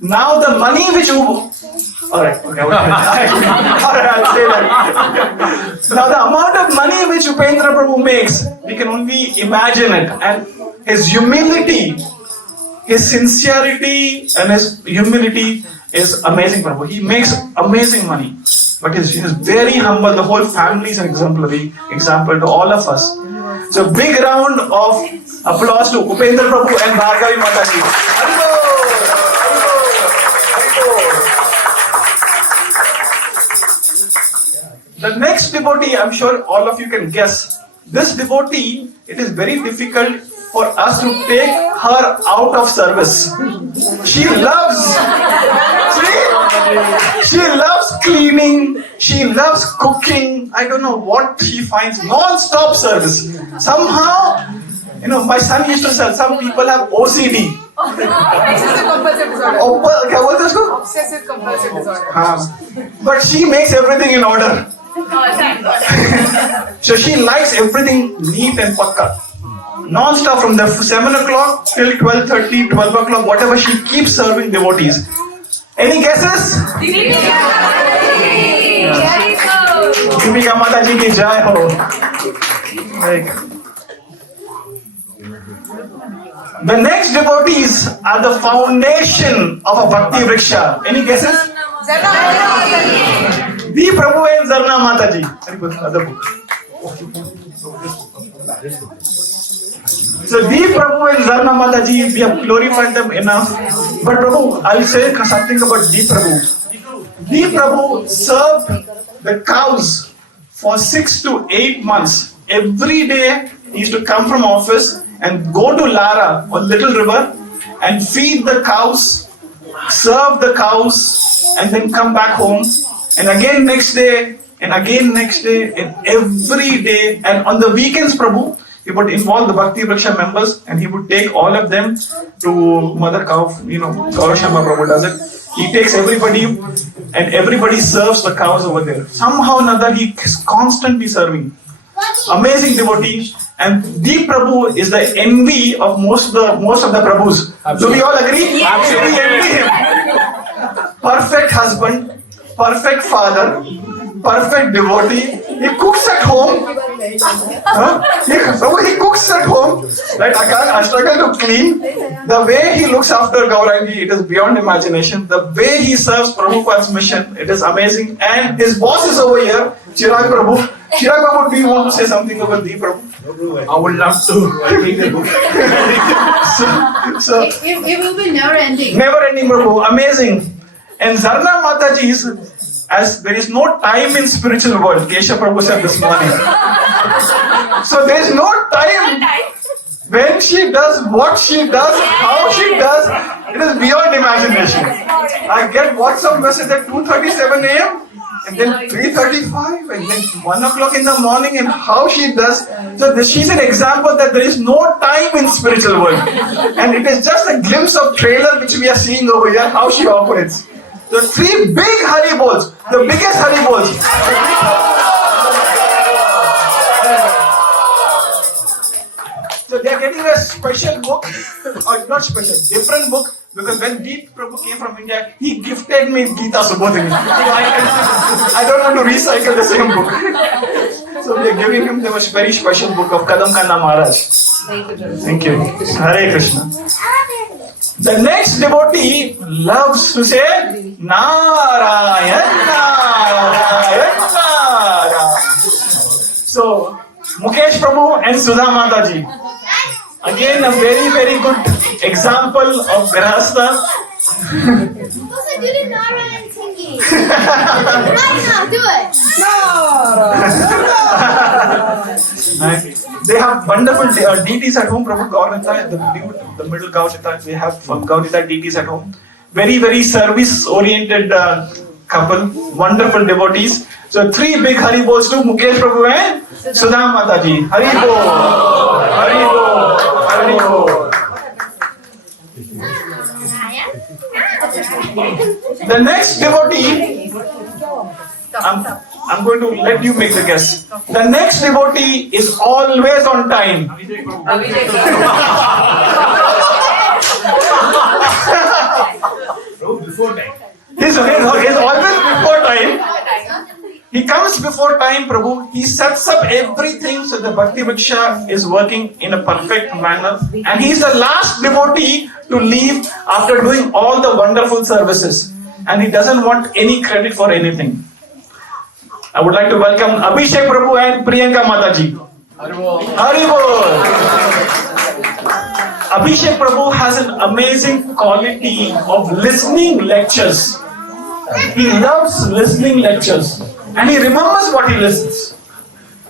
Now the money which Alright, I'll say that. Now the amount of money which Upendra Prabhu makes, we can only imagine it. And his humility, his sincerity and his humility is amazing, Prabhu. He makes amazing money. But he's very humble. The whole family is an exemplary example to all of us. So big round of applause to Upendra Prabhu and Bhargavi Mataji. The next devotee, I'm sure all of you can guess. This devotee, it is very difficult for us to take her out of service. She loves cleaning, she loves cooking. I don't know what she finds, non-stop service. Somehow, my son used to say, some people have OCD. Obsessive compulsive disorder. Obsessive compulsive disorder. But she makes everything in order. So she likes everything neat and pakka. Non-stop from the 7 o'clock till 12:30, 12 o'clock, whatever, she keeps serving devotees. Any guesses? Deepika Mataji ki jai ho. The next devotees are the foundation of a Bhakti Vriksha. Any guesses? The Prabhu and Zarna Mataji. Very good. Other book. So the Prabhu and Zarna Mataji, we have glorified them enough. But Prabhu, I'll say something about the Prabhu. The Prabhu served the cows for 6 to 8 months. Every day he used to come from office and go to Lara or Little River and feed the cows, serve the cows, and then come back home. And again next day, and again next day, and every day. And on the weekends, Prabhu, he would involve the Bhakti Vriksha members and he would take all of them to Mother Cow, Gaurashamba Prabhu does it. He takes everybody and everybody serves the cows over there. Somehow or another, he is constantly serving. Amazing devotee. And the Prabhu is the envy of most of the Prabhus. Absolutely. Do we all agree? Absolutely. We envy him. Perfect husband, perfect father, perfect devotee. He cooks at home. He cooks at home. Right? I struggle to clean. The way he looks after Gaurangi, it is beyond imagination. The way he serves Prabhupada's mission, it is amazing. And his boss is over here, Chirag Prabhu. Chirag Prabhu, do you want to say something about the Prabhu? I would love to. It will be never ending. Never ending, Prabhu. Amazing. And Zarna Mataji is, as there is no time in spiritual world, Kesha Prabhu said this morning. So there is no time. When she does what she does, how she does, it is beyond imagination. I get WhatsApp message at 2:37 a.m. and then 3:35 and then 1 o'clock in the morning, and how she does. So she's an example that there is no time in spiritual world. And it is just a glimpse of trailer which we are seeing over here, how she operates. The 3 big Hare Bols, the biggest Hare Bols. So they are getting a special book, or not special, different book, because when Deep Prabhu came from India, he gifted me Gita Subodhini. So I don't want to recycle the same book. So we are giving him the very special book of Kadam Kanna Maharaj. Thank you. Hare Krishna. The next devotee loves to say Narayan, Narayan, Narayan. So Mukesh Prabhu and Sudha Mataji. Again, a very, very good example of Grahastha. Also, do the Narayan singing. Right now, do it. They have wonderful deities at home. Prabhu Gaurita, the middle Gaurita, they have Gaurita deities at home. very, very service-oriented couple, wonderful devotees. So 3 big Hari Bols to Mukesh Prabhu and Sudha Mataji. Hari Bol! Hari Bol! Hari Bol! The next devotee, I'm going to let you make the guess. The next devotee is always on time. Before time. He's always before time. He comes before time, Prabhu. He sets up everything so the Bhakti Vriksha is working in a perfect manner. And he's the last devotee to leave after doing all the wonderful services. And he doesn't want any credit for anything. I would like to welcome Abhishek Prabhu and Priyanka Mataji. Hari Bol! Abhishek Prabhu has an amazing quality of listening lectures. He loves listening lectures. And he remembers what he listens.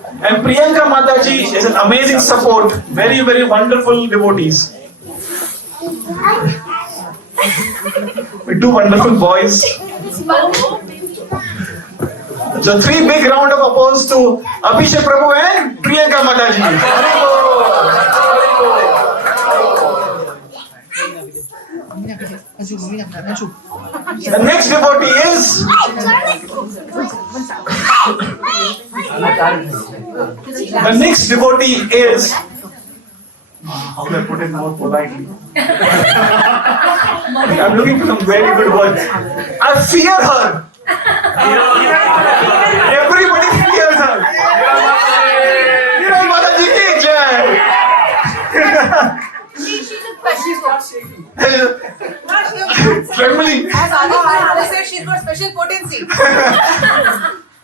And Priyanka Mataji is an amazing support. Very, very wonderful devotees. With 2 wonderful boys. So 3 big round of applause to Abhishek Prabhu and Priyanka Mataji. The next devotee is how do I put it more politely? I'm looking for some very good words. I fear her. Everybody fears her. Mataji ki jai. She's a special Trembling. As Adi said, she's got special potency.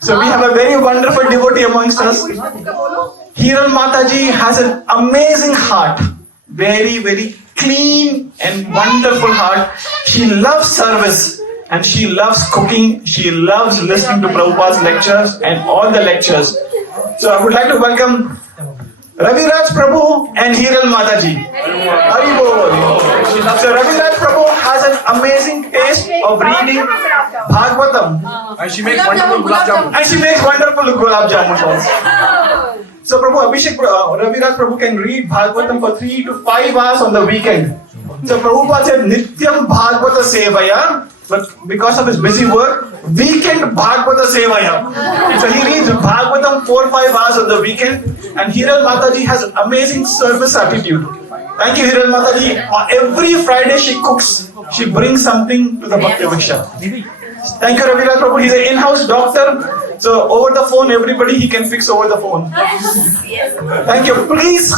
So we have a very wonderful devotee amongst us. Hiran Mataji has an amazing heart. Very, very clean and wonderful heart. She loves service and she loves cooking. She loves listening to Prabhupada's lectures and all the lectures. So I would like to welcome Raviraj Prabhu and Hiran Mataji. Hari Bol. So Raviraj Prabhu has an amazing taste of reading Bhagavatam. And she makes wonderful gulab jamun. And she makes wonderful gulab jamun also. So Prabhu, Raviraj Prabhu can read Bhagavatam for 3 to 5 hours on the weekend. So Prabhupada said, Nityam Bhagavata Sevaya. But because of his busy work, weekend Bhagavata Sevaya. So he reads Bhagavatam 4 or 5 hours on the weekend. And Hiran Mataji has amazing service attitude. Thank you, Hiran Mataji. Every Friday she cooks. She brings something to the Bhakti Vriksha. Thank you, Raviraj Prabhu. He's an in-house doctor. So over the phone, everybody he can fix over the phone. Thank you. Please,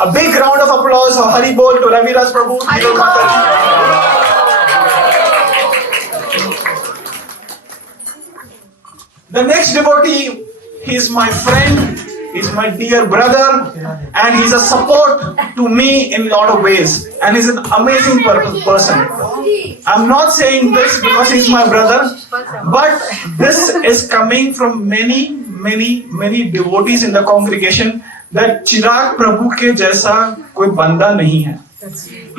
a big round of applause for Hari Bol to Raviraj Prabhu. Hiran Mataji. The next devotee, he's my friend, he's my dear brother, and he's a support to me in a lot of ways. And he's an amazing person. I'm not saying this because he's my brother, but this is coming from many devotees in the congregation that Chirag Prabhu ke jaisa koi banda nahi hai.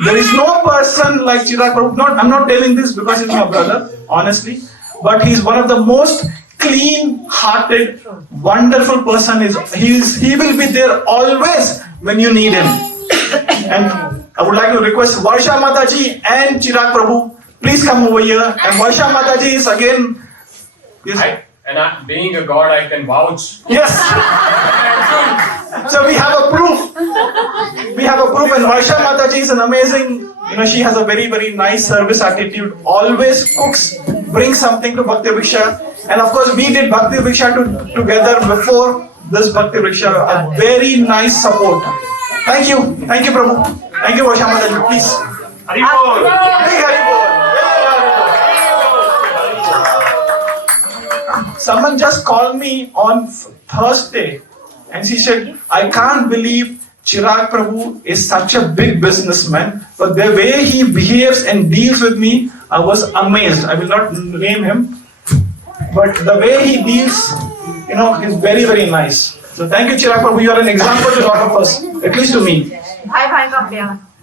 There is no person like Chirag Prabhu. I'm not telling this because he's my brother, honestly, but he's one of the most clean-hearted, wonderful person. He will be there always when you need him. And I would like to request Varsha Mataji and Chirag Prabhu, please come over here. And Varsha Mataji is again. Yes. Being a god, I can vouch. Yes. So we have a proof. And Varsha Mataji is an amazing. She has a very nice service attitude. Always cooks, brings something to Bhakti Vriksha. And of course, we did Bhakti Vriksha together before this Bhakti Vriksha. A very nice support. Thank you, Prabhu. Thank you, Varsha Mataji. Please. Hari Bol. Big Hari Bol. Someone just called me on Thursday, and she said, "I can't believe Chirag Prabhu is such a big businessman, but the way he behaves and deals with me, I was amazed." I will not name him. But the way he deals, is very nice. So thank you, Chirag Prabhu. You are an example to a lot of us, at least to me. Hi, Bhai.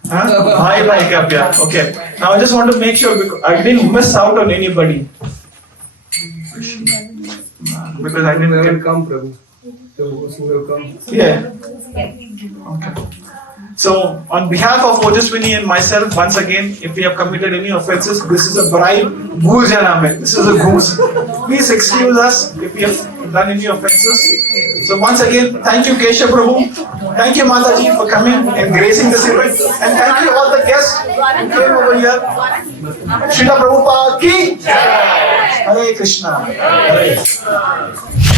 Huh? I like yeah. Okay. Now I just want to make sure because I didn't miss out on anybody. Because I didn't get come, Prabhu. Those who will come. Yeah. Okay. So, on behalf of Ojasvini and myself, once again, if we have committed any offenses, this is a bribe. Bhool jana mein. This is a goose. Please excuse us if we have done any offenses. So, once again, thank you, Kesha Prabhu. Thank you, Mataji, for coming and gracing this event. And thank you all the guests who came over here. Srila Prabhupada ki Jai. Hare Krishna. Hare.